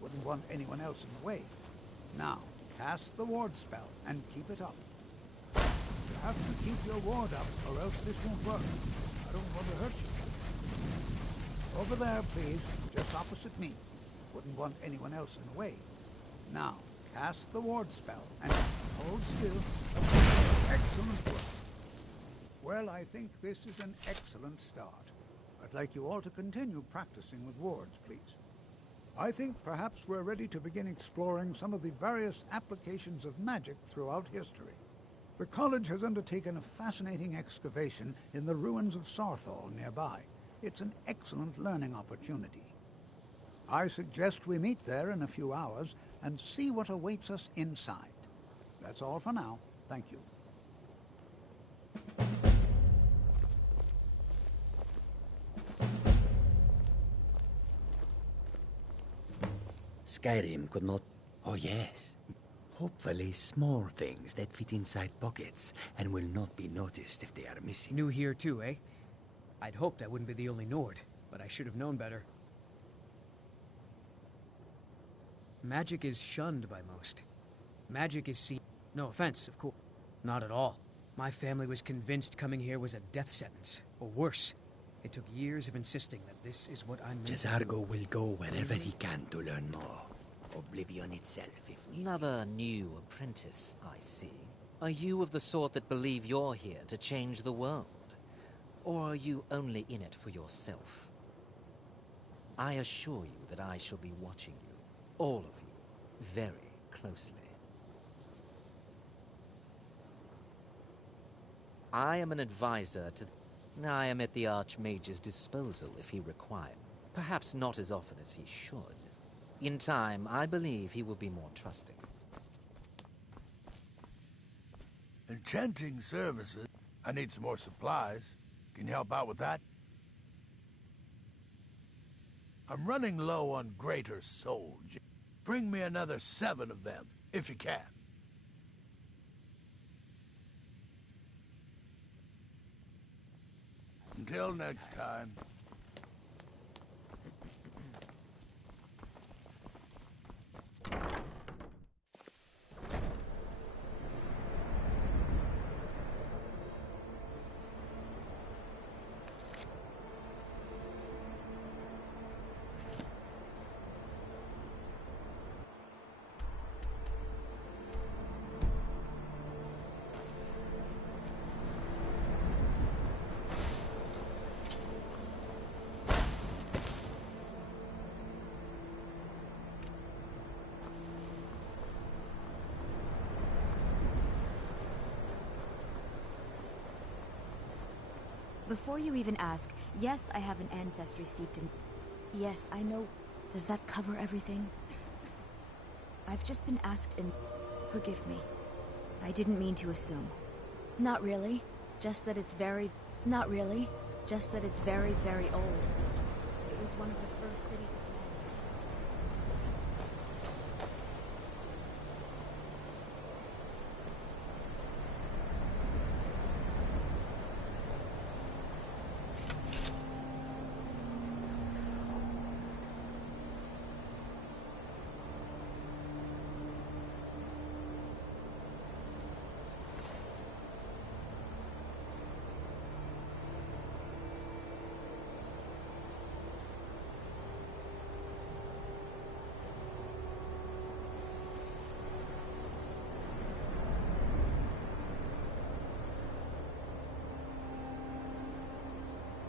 Wouldn't want anyone else in the way. Now, cast the ward spell, and keep it up. You have to keep your ward up, or else this won't work. I don't want to hurt you. Over there, please, just opposite me. Wouldn't want anyone else in the way. Now, cast the ward spell, and hold still. Excellent work. Well, I think this is an excellent start. I'd like you all to continue practicing with wards, please. I think perhaps we're ready to begin exploring some of the various applications of magic throughout history. The college has undertaken a fascinating excavation in the ruins of Sarthal nearby. It's an excellent learning opportunity. I suggest we meet there in a few hours and see what awaits us inside. That's all for now. Thank you. Skyrim could not... Oh, yes. Hopefully small things that fit inside pockets and will not be noticed if they are missing. New here too, eh? I'd hoped I wouldn't be the only Nord, but I should have known better. Magic is shunned by most. Magic is seen... No offense, of course. Not at all. My family was convinced coming here was a death sentence, or worse. It took years of insisting that this is what I'm meant to do. Jazargo will go wherever he can to learn more. Oblivion itself, if needed. Another new apprentice, I see. Are you of the sort that believe you're here to change the world? Or are you only in it for yourself? I assure you that I shall be watching you, all of you, very closely. I am an advisor to... I am at the Archmage's disposal if he requires. Perhaps not as often as he should. In time, I believe he will be more trusting. Enchanting services. I need some more supplies. Can you help out with that? I'm running low on greater soul. Bring me another 7 of them, if you can. Until next time. Before you even ask, yes, I have an ancestry steeped in... Yes, I know. Does that cover everything? I've just been asked and... Forgive me. I didn't mean to assume. Not really. Just that it's very... Not really. Just that it's very, very old. It was one of the first cities of...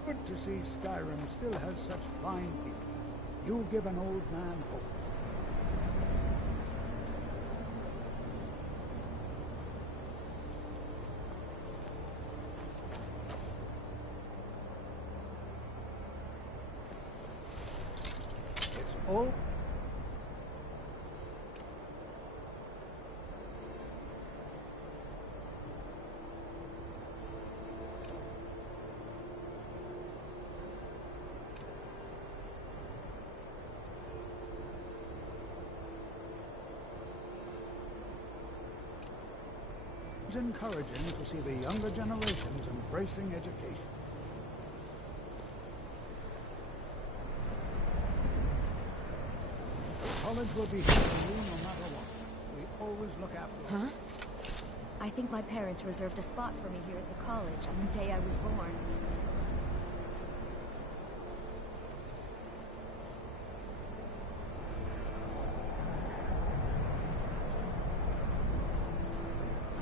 Good to see Skyrim still has such fine people. You give an old man hope. It's all... It's encouraging to see the younger generations embracing education. The college will be here for you no matter what. We always look after you. Huh? I think my parents reserved a spot for me here at the college on the day I was born.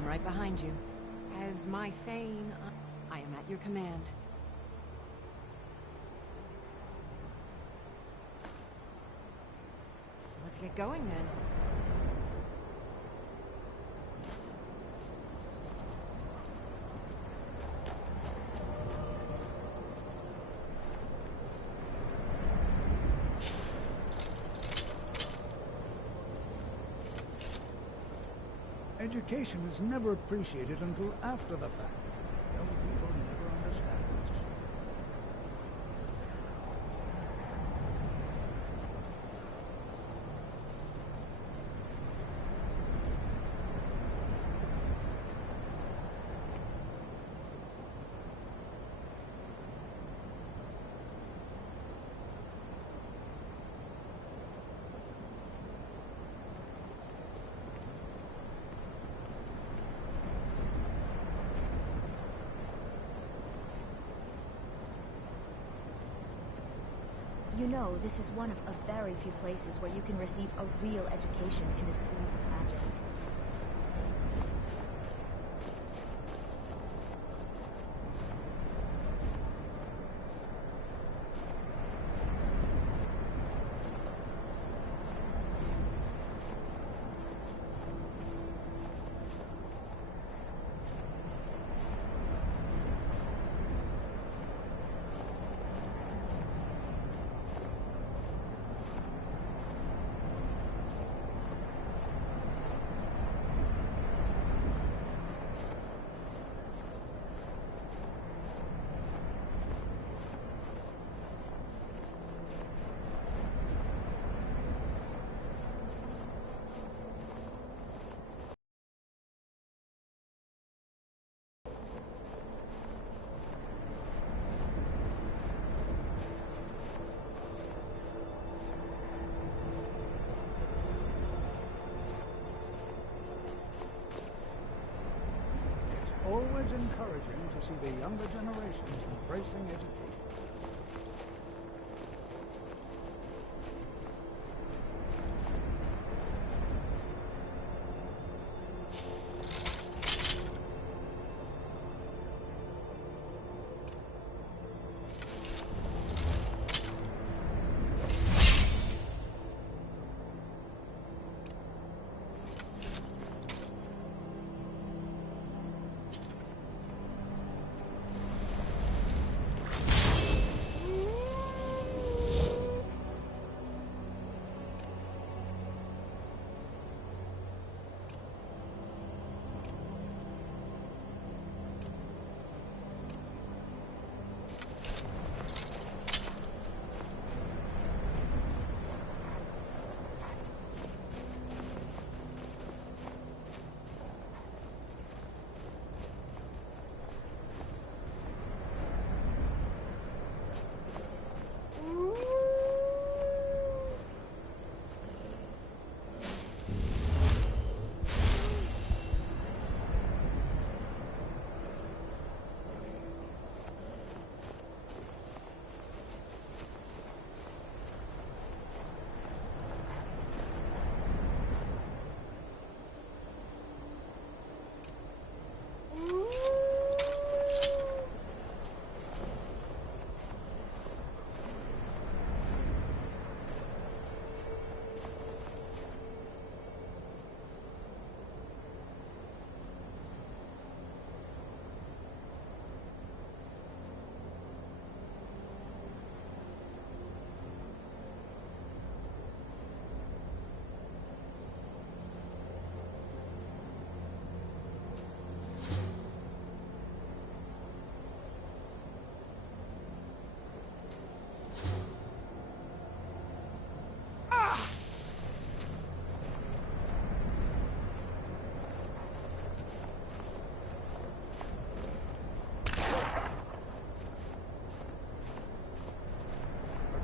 Right behind you. As my Thane, I am at your command. Let's get going then. Education is never appreciated until after the fact. Young people never understand this. You know, this is one of a very few places where you can receive a real education in the schools of magic. encouraging to see the younger generations embracing education.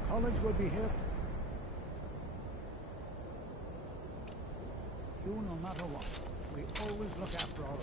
College will be here. You, no matter what, we always look after our own.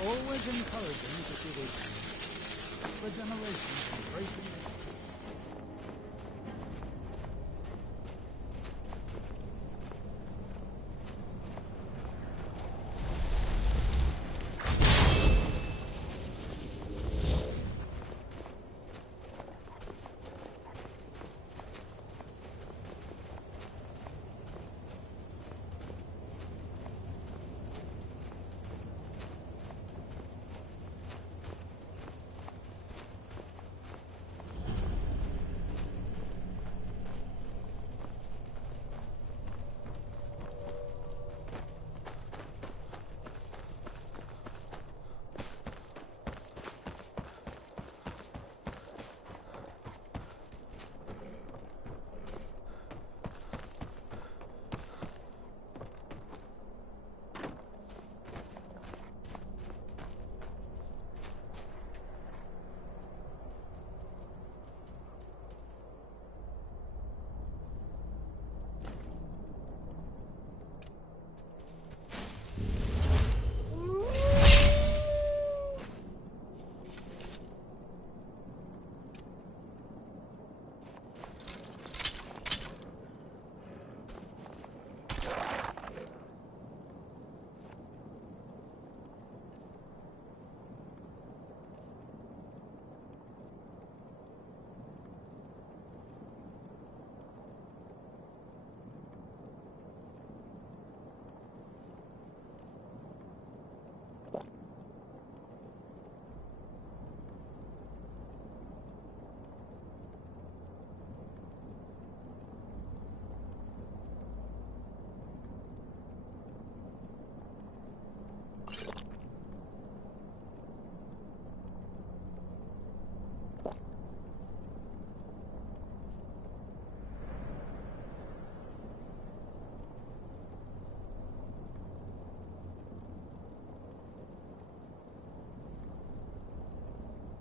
Always encouraging to see the generations embracing it.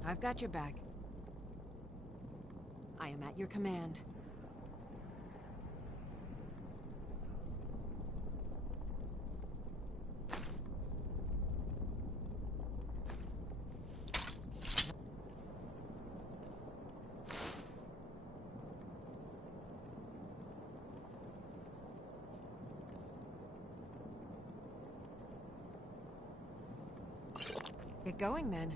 I've got your back. I am at your command. Get going then.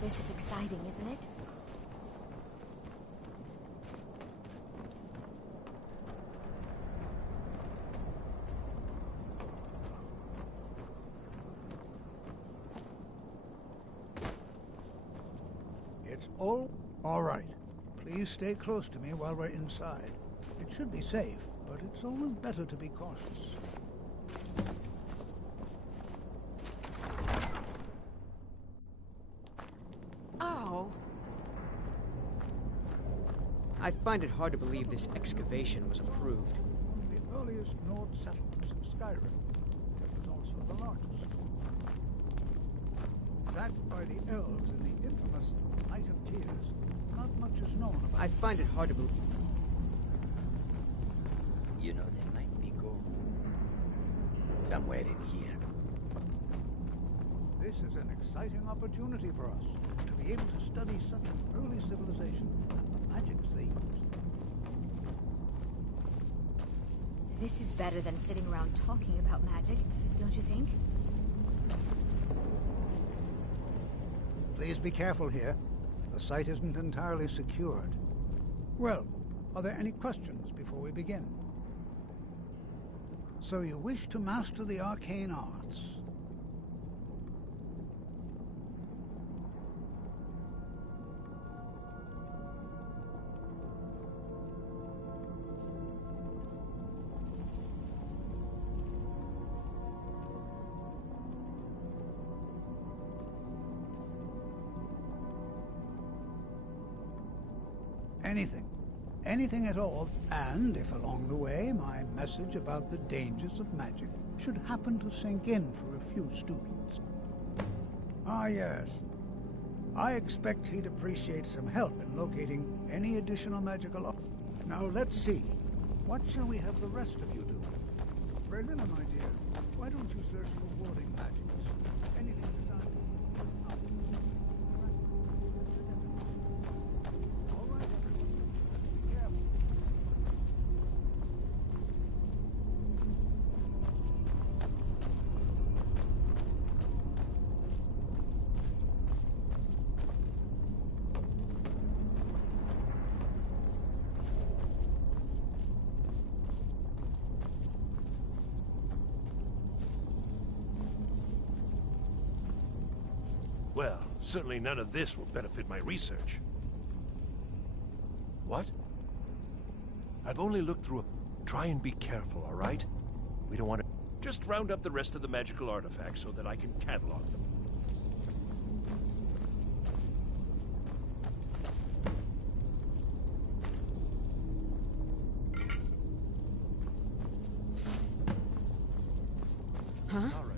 This is exciting, isn't it? It's all right. Please stay close to me while we're inside. It should be safe, but it's always better to be cautious. Ow! I find it hard to believe this excavation was approved. The earliest Nord settlements in Skyrim. It was also the largest. Sacked by the elves in the infamous Night of Tears. Not much is known about I find it hard to believe. You know, there might be gold. Somewhere in here. This is an exciting opportunity for us to be able to study such an early civilization and the magics they used. This is better than sitting around talking about magic, don't you think? Please be careful here. The site isn't entirely secured. Well, are there any questions before we begin? So you wish to master the arcane arts? Anything. Anything at all, and if along the way my message about the dangers of magic should happen to sink in for a few students. Ah, yes. I expect he'd appreciate some help in locating any additional magical... Now, let's see. What shall we have the rest of you do? Berlina, my dear, why don't you search for warding magics? Anything designed... All right, everyone. Be careful. Certainly none of this will benefit my research. What? I've only looked through a... Try and be careful, all right? We don't want to... Just round up the rest of the magical artifacts so that I can catalog them. Huh? All right.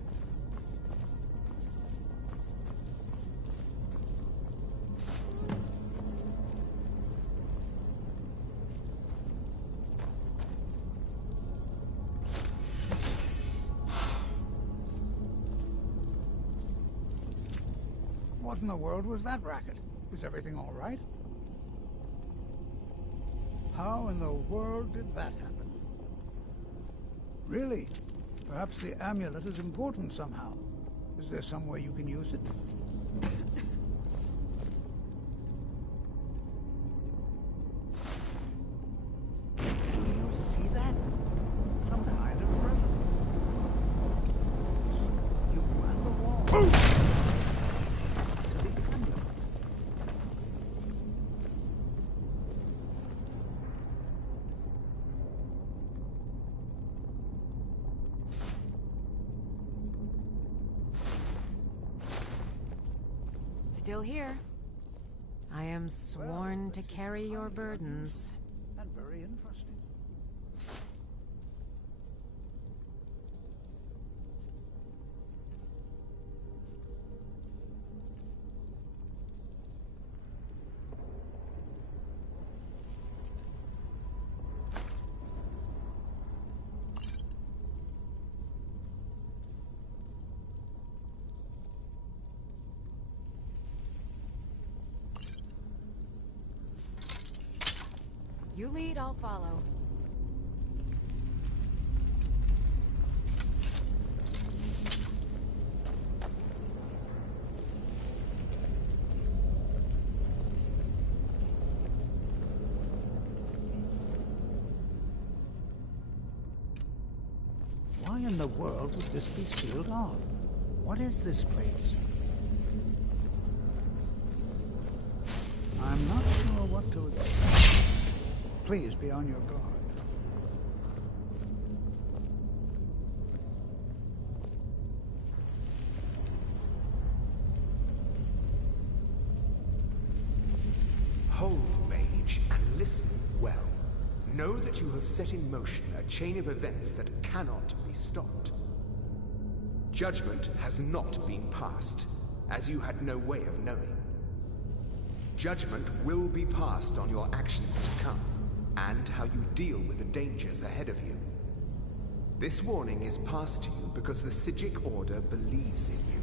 What in the world was that racket? Is everything all right? How in the world did that happen? Really? Perhaps the amulet is important somehow. Is there some way you can use it? Do you see that? Some kind of resin. You ran the wall. Silly amulet. Still here. I am sworn to carry your burdens. And very interesting. You lead, I'll follow. Why in the world would this be sealed off? What is this place? I'm not sure what to expect. Please be on your guard. Hold, mage, and listen well. Know that you have set in motion a chain of events that cannot be stopped. Judgment has not been passed, as you had no way of knowing. Judgment will be passed on your actions to come, and how you deal with the dangers ahead of you. This warning is passed to you because the Psijic Order believes in you.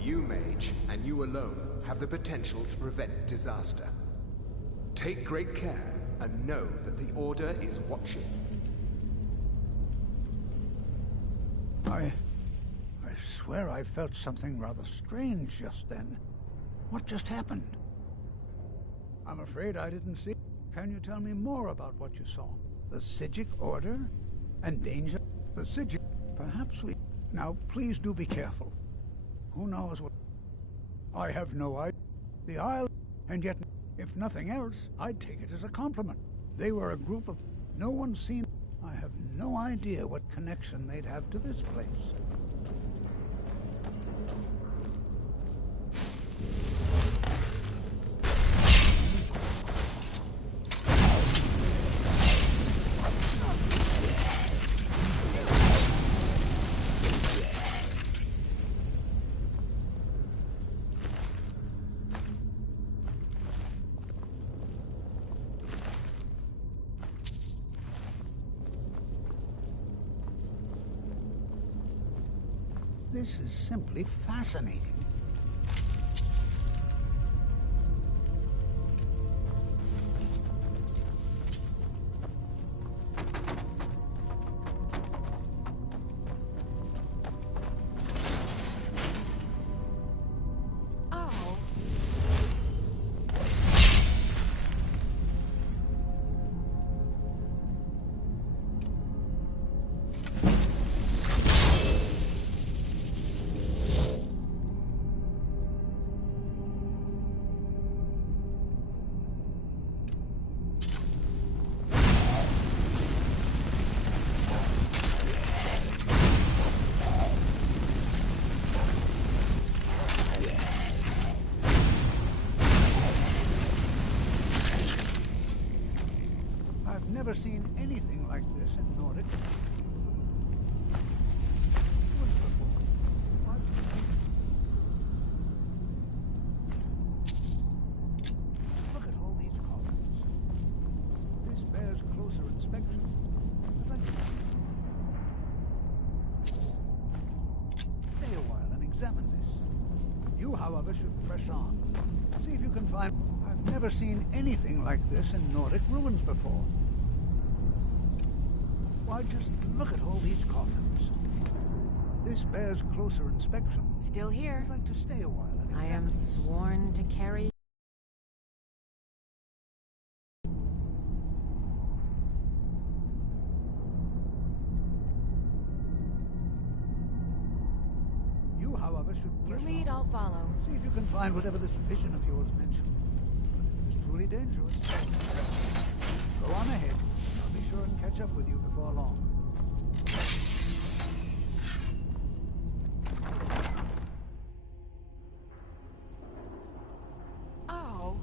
You, mage, and you alone, have the potential to prevent disaster. Take great care, and know that the Order is watching. I swear I felt something rather strange just then. What just happened? I'm afraid I didn't see. Can you tell me more about what you saw? The Psijic Order? And danger? The Psijic... Perhaps we... Now, please do be careful. Who knows what... I have no idea. The Isle... And yet, if nothing else, I'd take it as a compliment. They were a group of... No one's seen... I have no idea what connection they'd have to this place. This is simply fascinating. I've never seen anything like this in Nordic. Look at all these coffins. This bears closer inspection. Stay a while and examine this. You, however, should press on. See if you can find... I've never seen anything like this in Nordic ruins before. Why, just look at all these coffins. This bears closer inspection. Still here. I'd like to stay a while and I am sworn to carry... You, however, should You press lead, on. I'll follow. See if you can find whatever this vision of yours mentioned. But if it is truly dangerous, go on ahead. I'll be sure and catch up with you before long. Oh.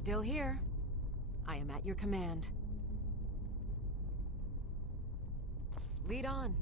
Still here. I am at your command. Lead on.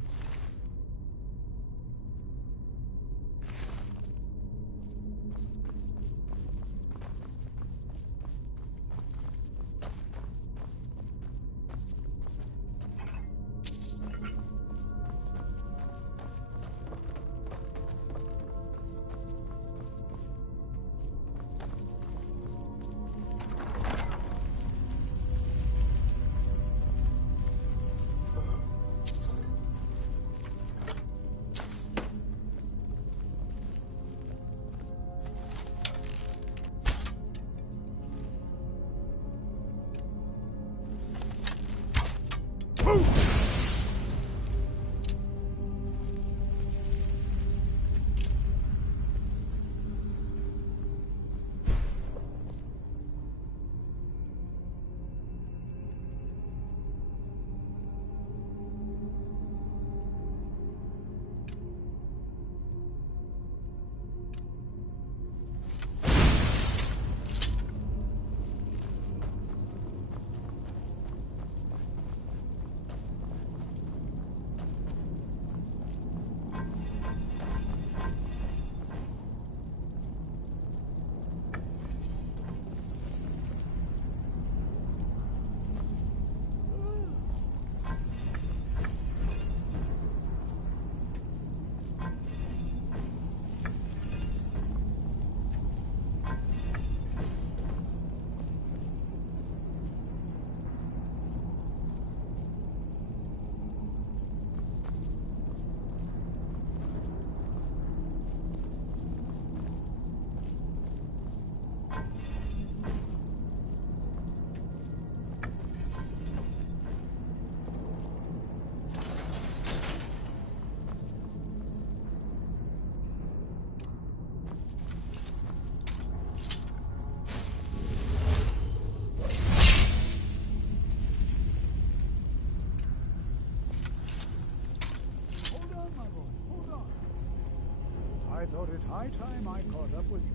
I thought it high time I caught up with you.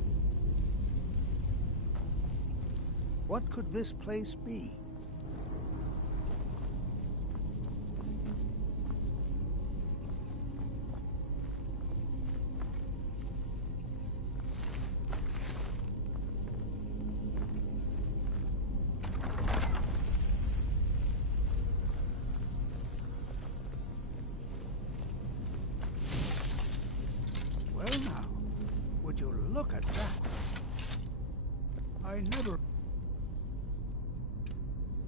What could this place be? Well now, would you look at that? I never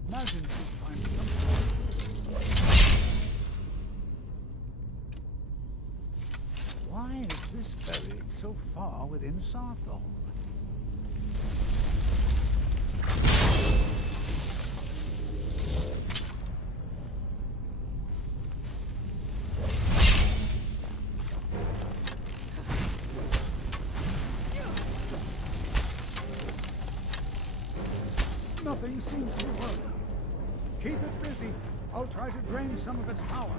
imagined you'd find something. Why is this buried so far within Sarthol? Nothing seems to work. Keep it busy. I'll try to drain some of its power.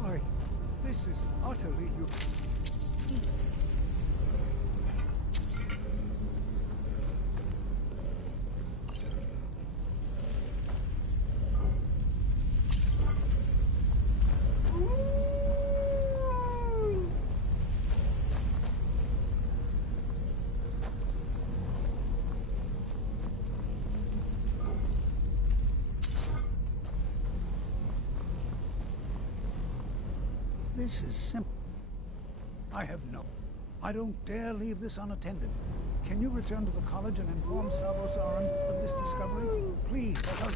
Why, this is utterly This is simple. I have no... I don't dare leave this unattended. Can you return to the college and inform Savos Aran of this discovery? Please, I hurry.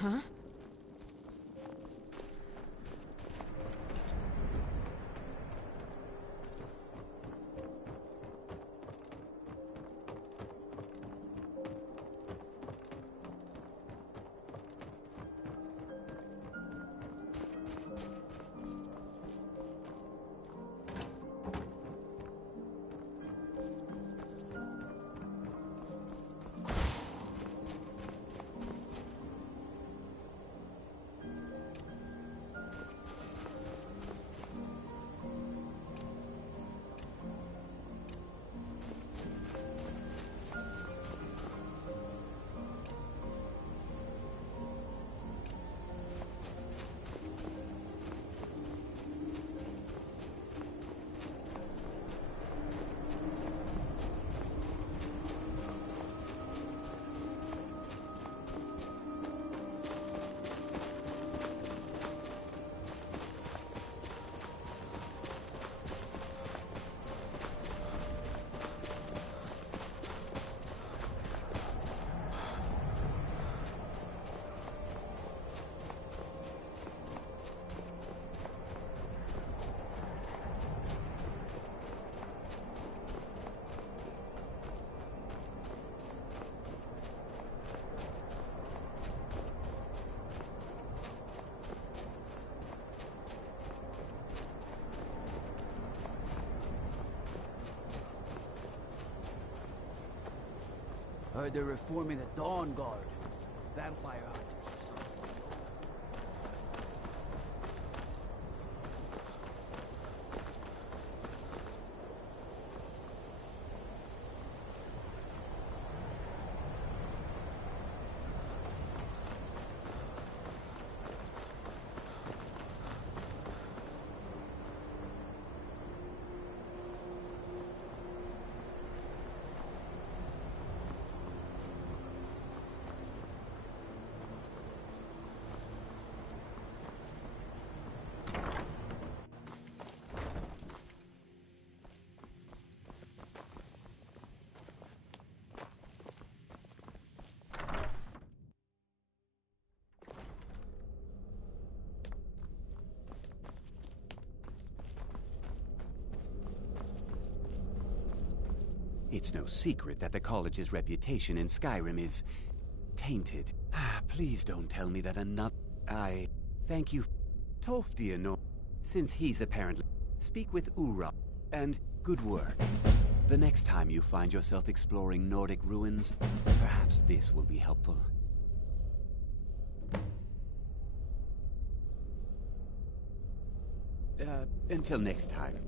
Huh? Heard they're reforming the Dawn Guard. Vampire hunters or something. It's no secret that the college's reputation in Skyrim is tainted. Please don't tell me that another... I thank you, Toftianor, since he's apparently... Speak with Ura, and good work. The next time you find yourself exploring Nordic ruins, perhaps this will be helpful. Until next time.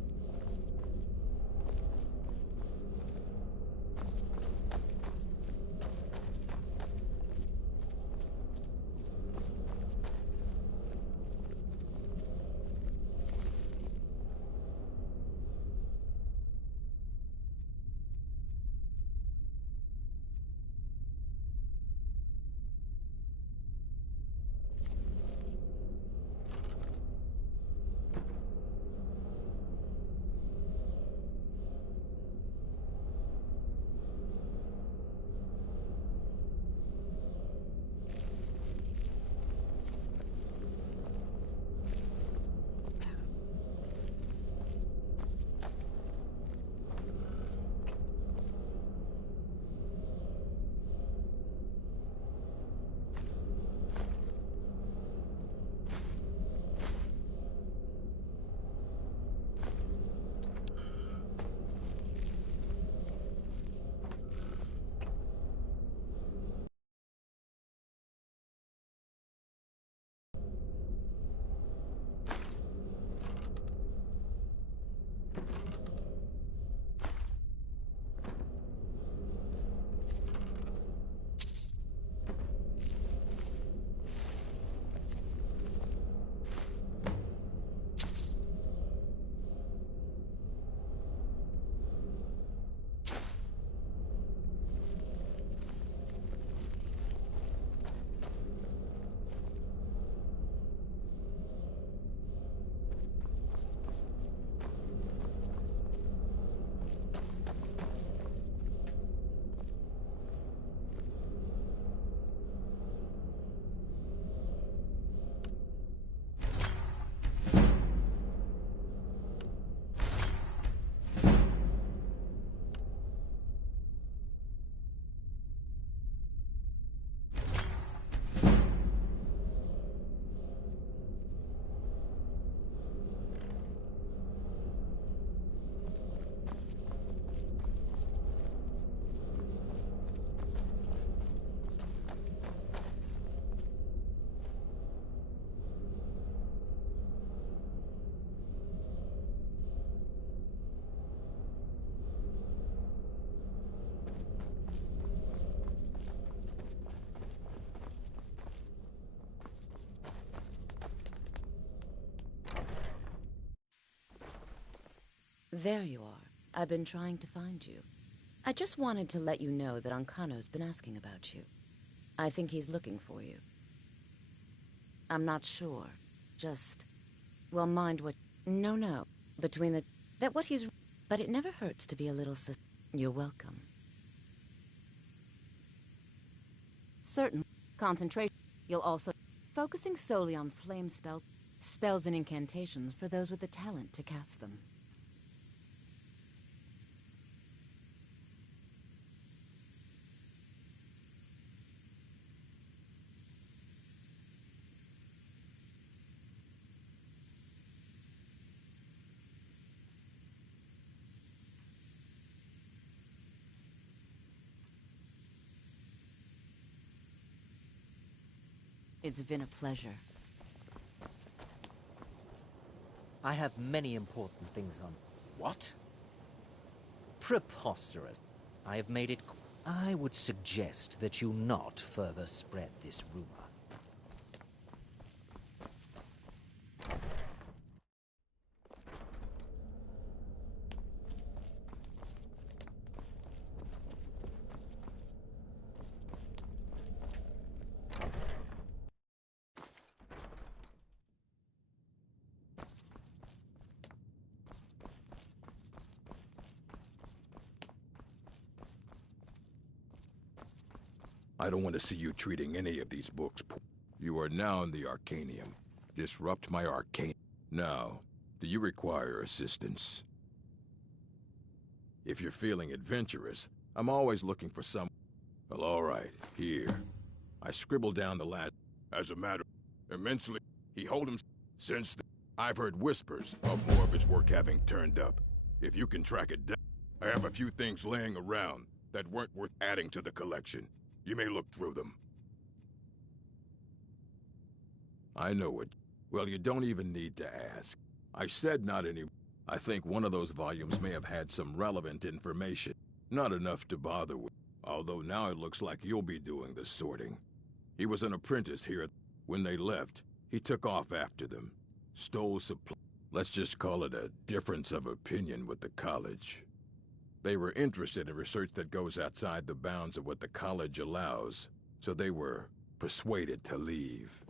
There you are. I've been trying to find you. I just wanted to let you know that Ancano's been asking about you. I think he's looking for you. I'm not sure. Just... well, mind what... No. Between the... that what he's... but it never hurts to be a little You're welcome. Certain concentration. You'll also... focusing solely on flame spells. Spells and incantations for those with the talent to cast them. It's been a pleasure. I have many important things on... What? Preposterous. I have made it... I would suggest that you not further spread this rumor. I don't want to see you treating any of these books poor. You are now in the Arcanium. Disrupt my arcane. Now, do you require assistance? If you're feeling adventurous, I'm always looking for some... Well, all right, here. I scribbled down the last... As a matter... Immensely... He hold him... Since then, I've heard whispers of more of his work having turned up. If you can track it down, I have a few things laying around that weren't worth adding to the collection. You may look through them. I know it. Well, you don't even need to ask. I said not any... I think one of those volumes may have had some relevant information. Not enough to bother with. Although now it looks like you'll be doing the sorting. He was an apprentice here. When they left, he took off after them. Stole supply. Let's just call it a difference of opinion with the college. They were interested in research that goes outside the bounds of what the college allows, so they were persuaded to leave.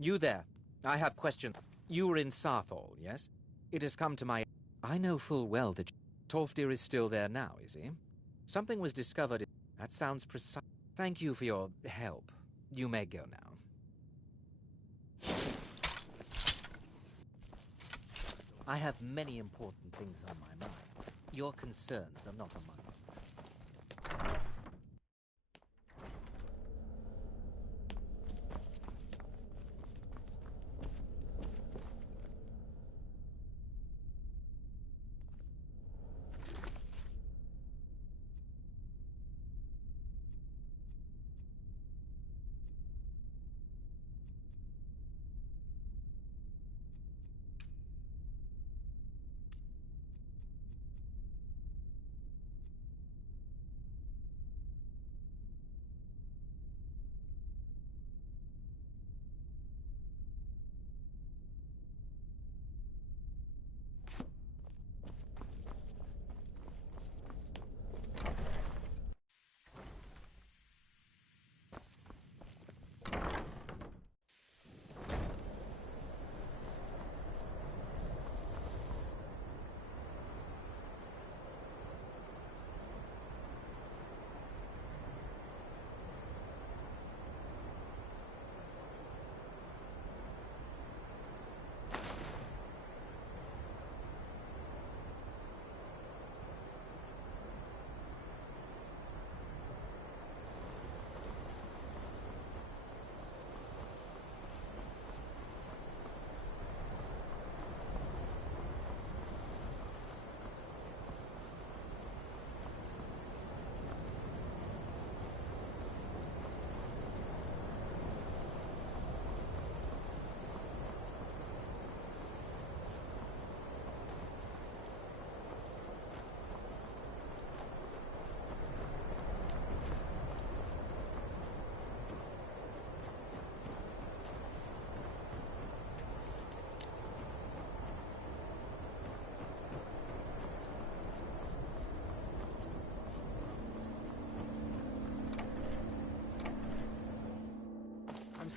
You there. I have questions. You were in Sarthal, yes? It has come to my... I know full well that... Torfdir is still there now, is he? Something was discovered... That sounds precise. Thank you for your help. You may go now. I have many important things on my mind. Your concerns are not among them.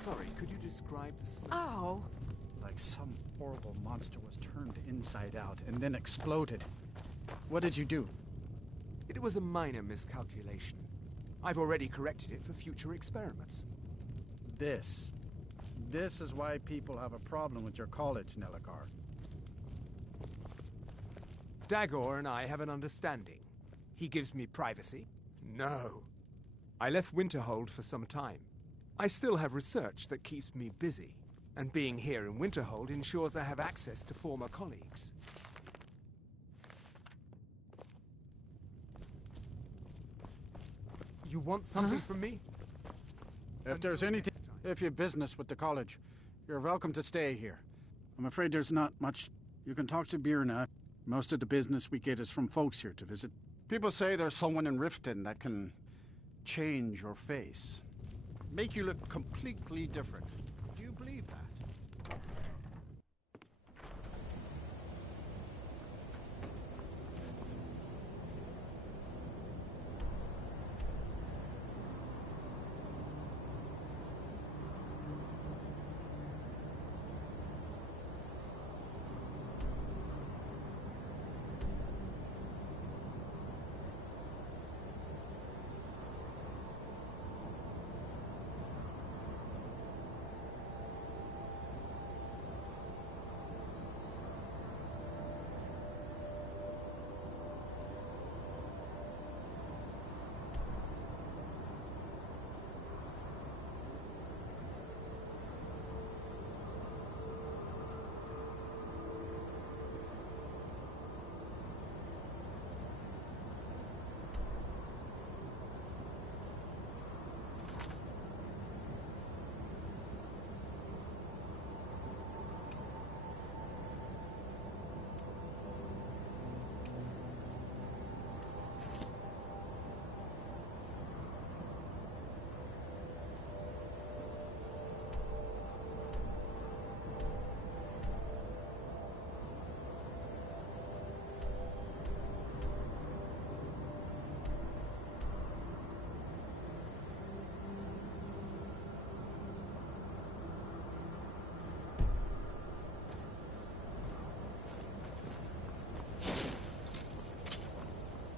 Sorry, could you describe the smell? Ow! Like some horrible monster was turned inside out and then exploded. What did you do? It was a minor miscalculation. I've already corrected it for future experiments. This is why people have a problem with your college, Nelagar. Dagor and I have an understanding. He gives me privacy. No. I left Winterhold for some time. I still have research that keeps me busy, and being here in Winterhold ensures I have access to former colleagues. You want something from me? If there's anything, if you have business with the college, you're welcome to stay here. I'm afraid there's not much. You can talk to Birna. Most of the business we get is from folks here to visit. People say there's someone in Riften that can change your face. Make you look completely different. Do you believe that?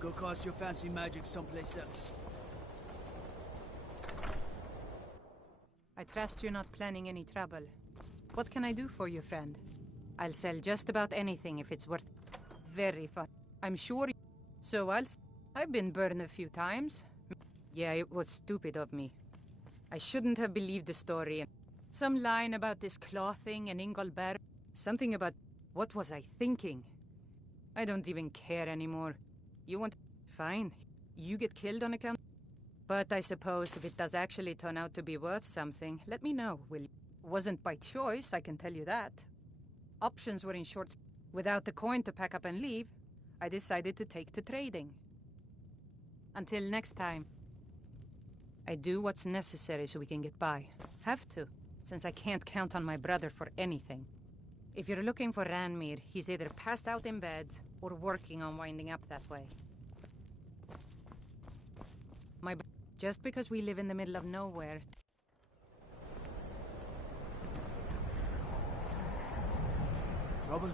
Go cast your fancy magic someplace else. I trust you're not planning any trouble. What can I do for you, friend? I'll sell just about anything if it's worth... Very fun. I'm sure... So I've been burned a few times. Yeah, it was stupid of me. I shouldn't have believed the story. Some line about this clothing and Ingolberg. Something about... What was I thinking? I don't even care anymore. You want... Fine. You get killed on account... But I suppose if it does actually turn out to be worth something, let me know, will you? Wasn't by choice, I can tell you that. Options were in short... Without the coin to pack up and leave, I decided to take to trading. Until next time. I do what's necessary so we can get by. Have to, since I can't count on my brother for anything. If you're looking for Ranmir, he's either passed out in bed or working on winding up that way. Just because we live in the middle of nowhere... Trouble?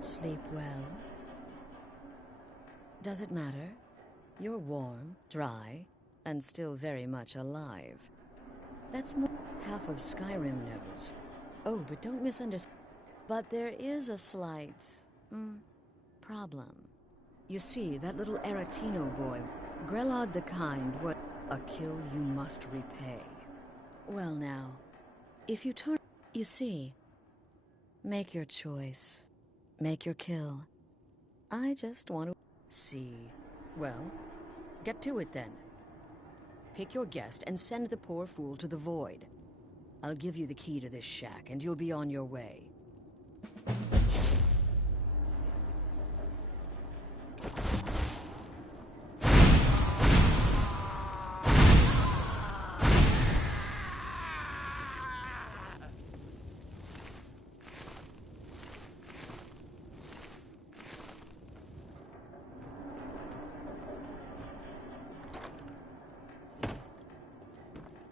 Sleep well? Does it matter? You're warm, dry, and still very much alive. That's more half of Skyrim knows. Oh, but don't misunderstand. But there is a slight, problem. You see, that little Aretino boy, Grelod the Kind, was a kill you must repay. Well now, if you turn... You see, make your choice. Make your kill. I just want to see. Well, get to it then. Pick your guest and send the poor fool to the void. I'll give you the key to this shack and you'll be on your way.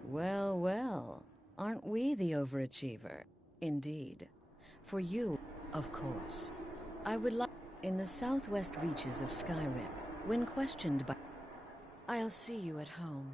Well, well, aren't we the overachiever? Indeed. For you, of course. I would like... In the southwest reaches of Skyrim, when questioned by... I'll see you at home.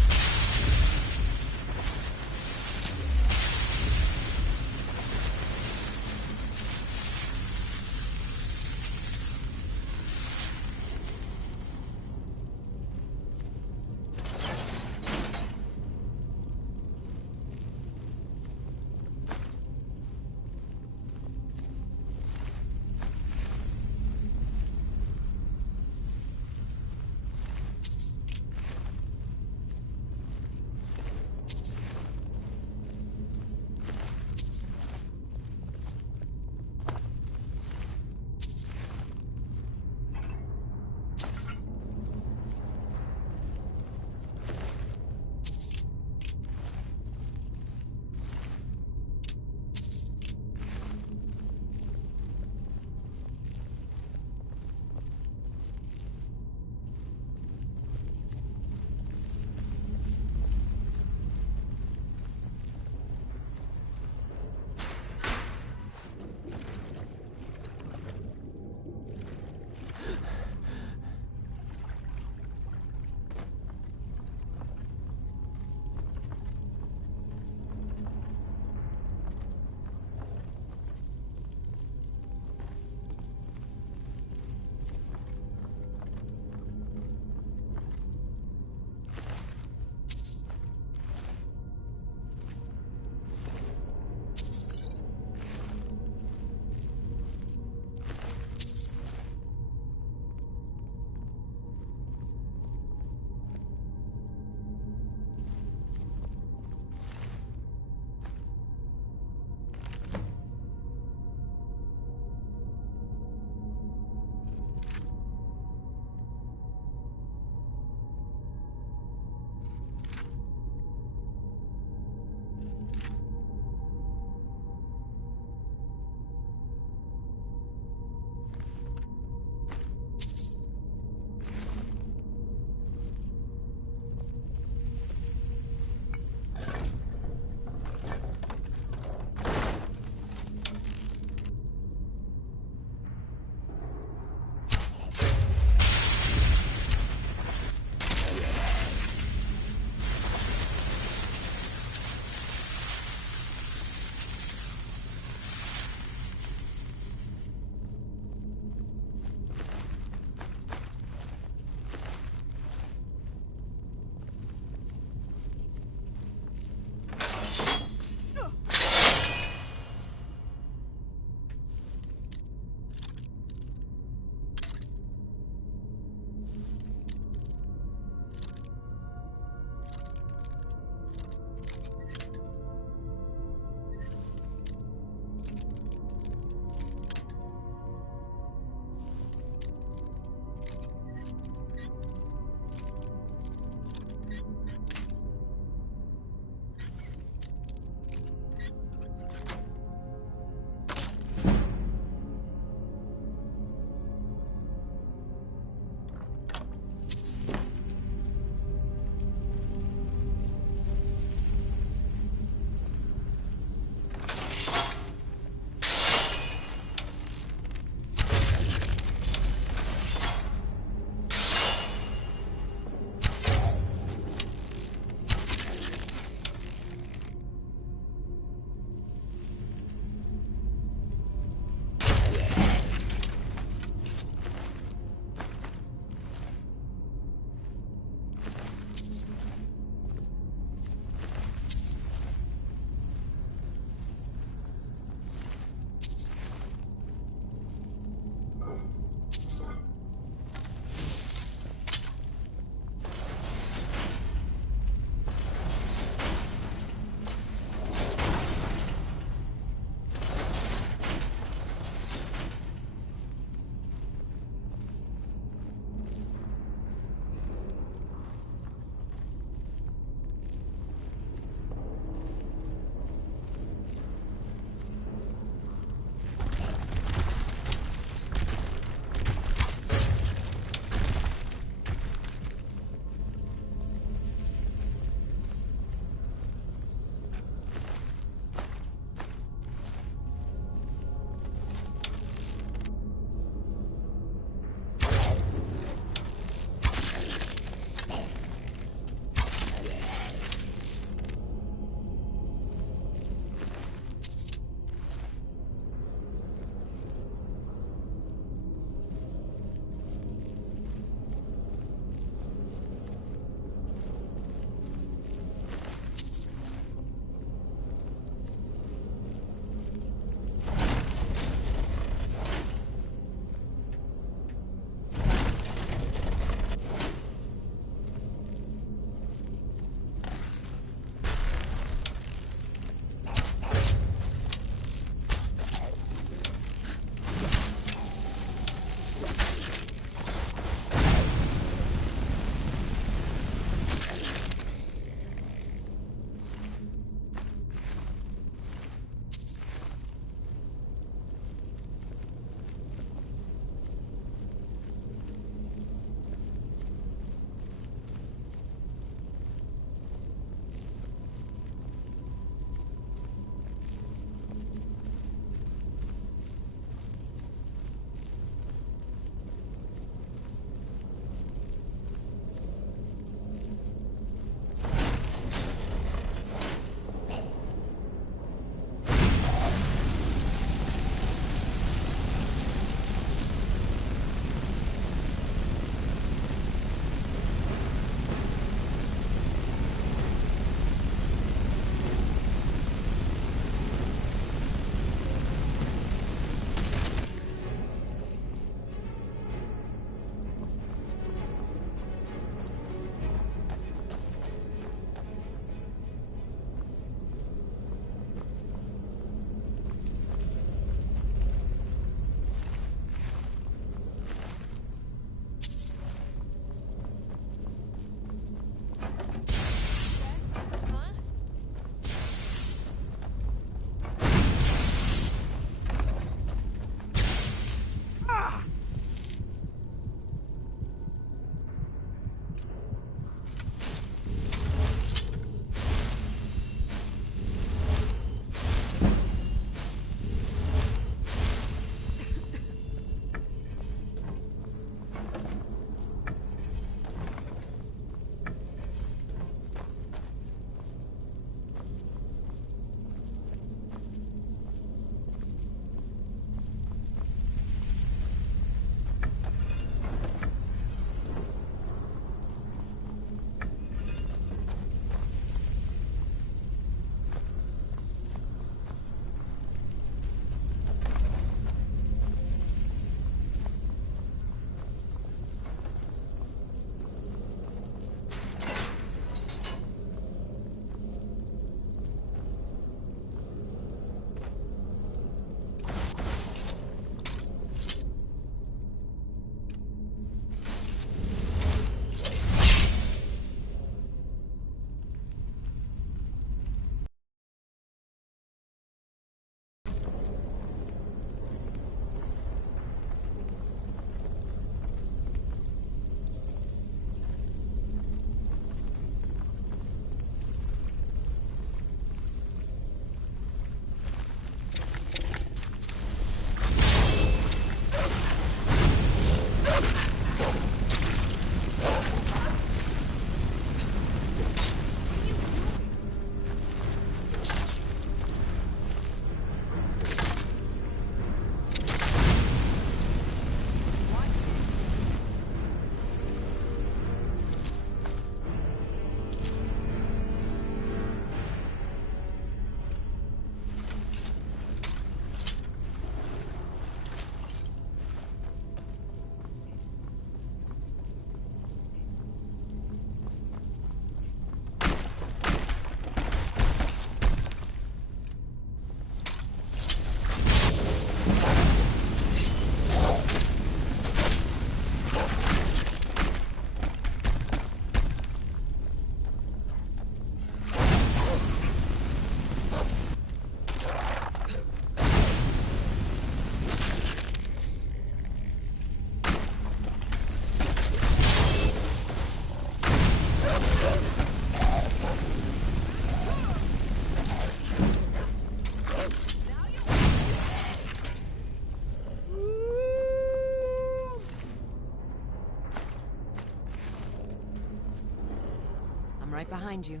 right behind you.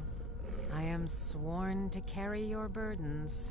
I am sworn to carry your burdens.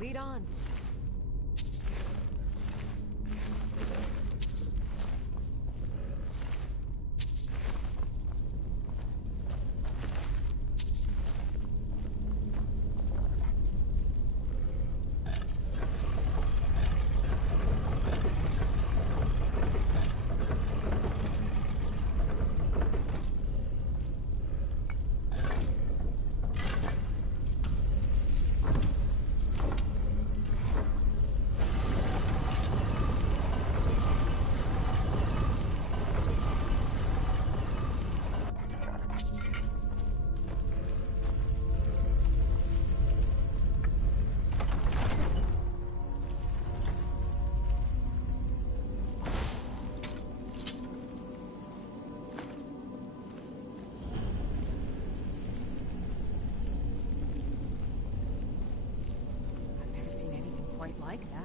Lead on. Seen anything quite like that.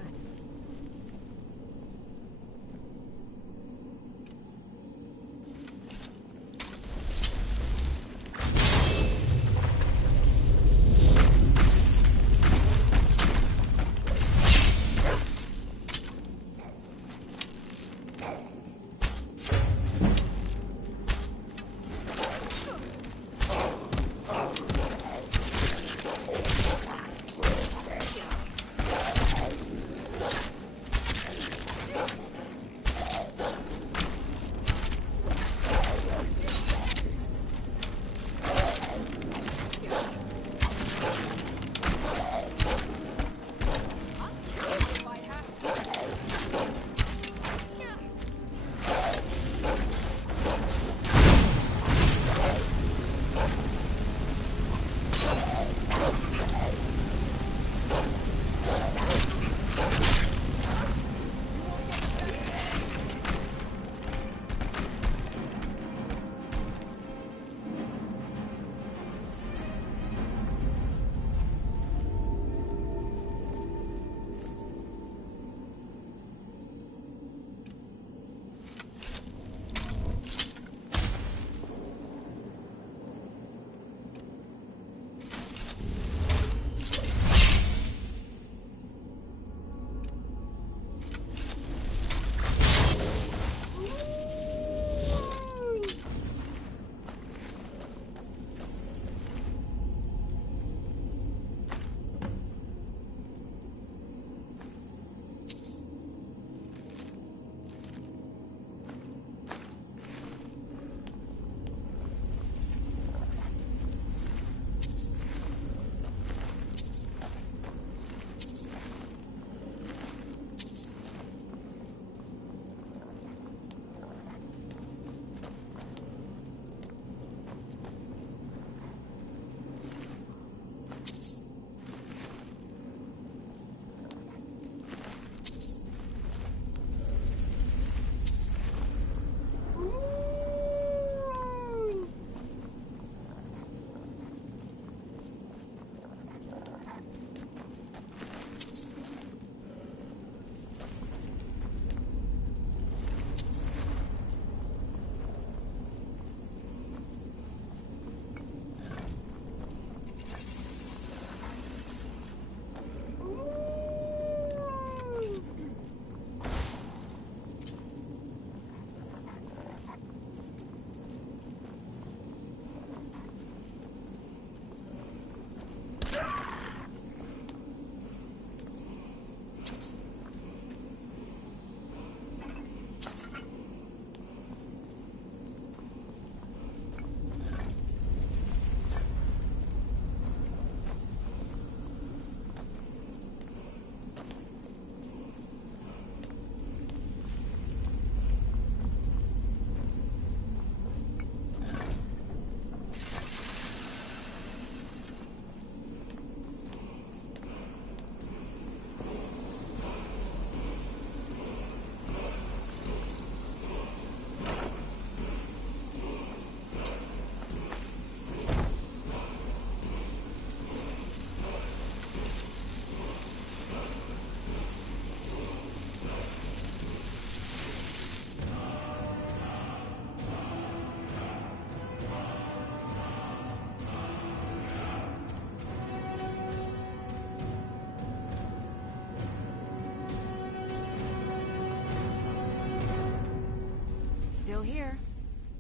Still here.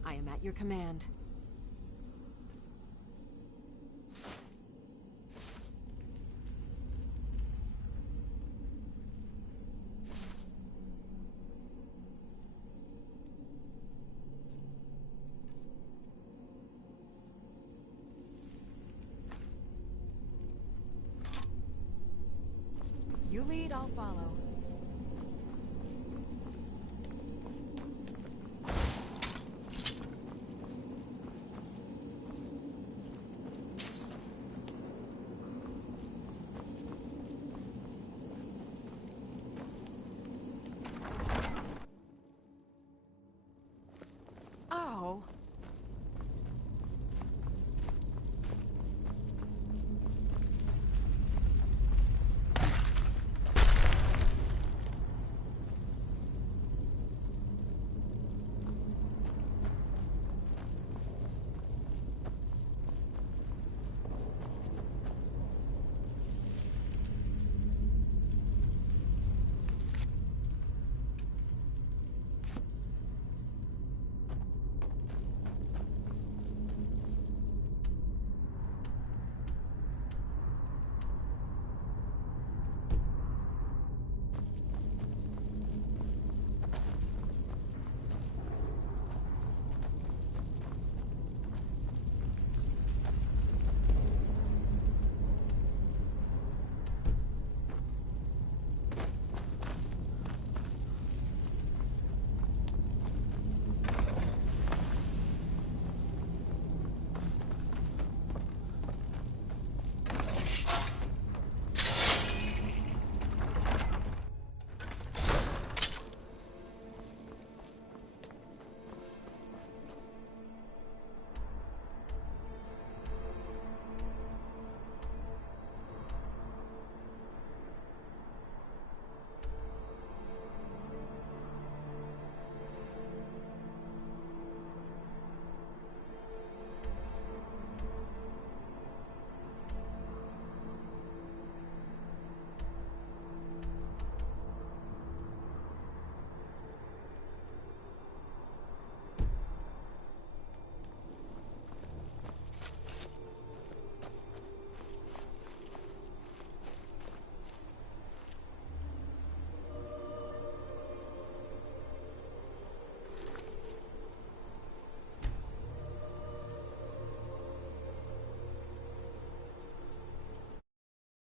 I am at your command. You lead, I'll follow.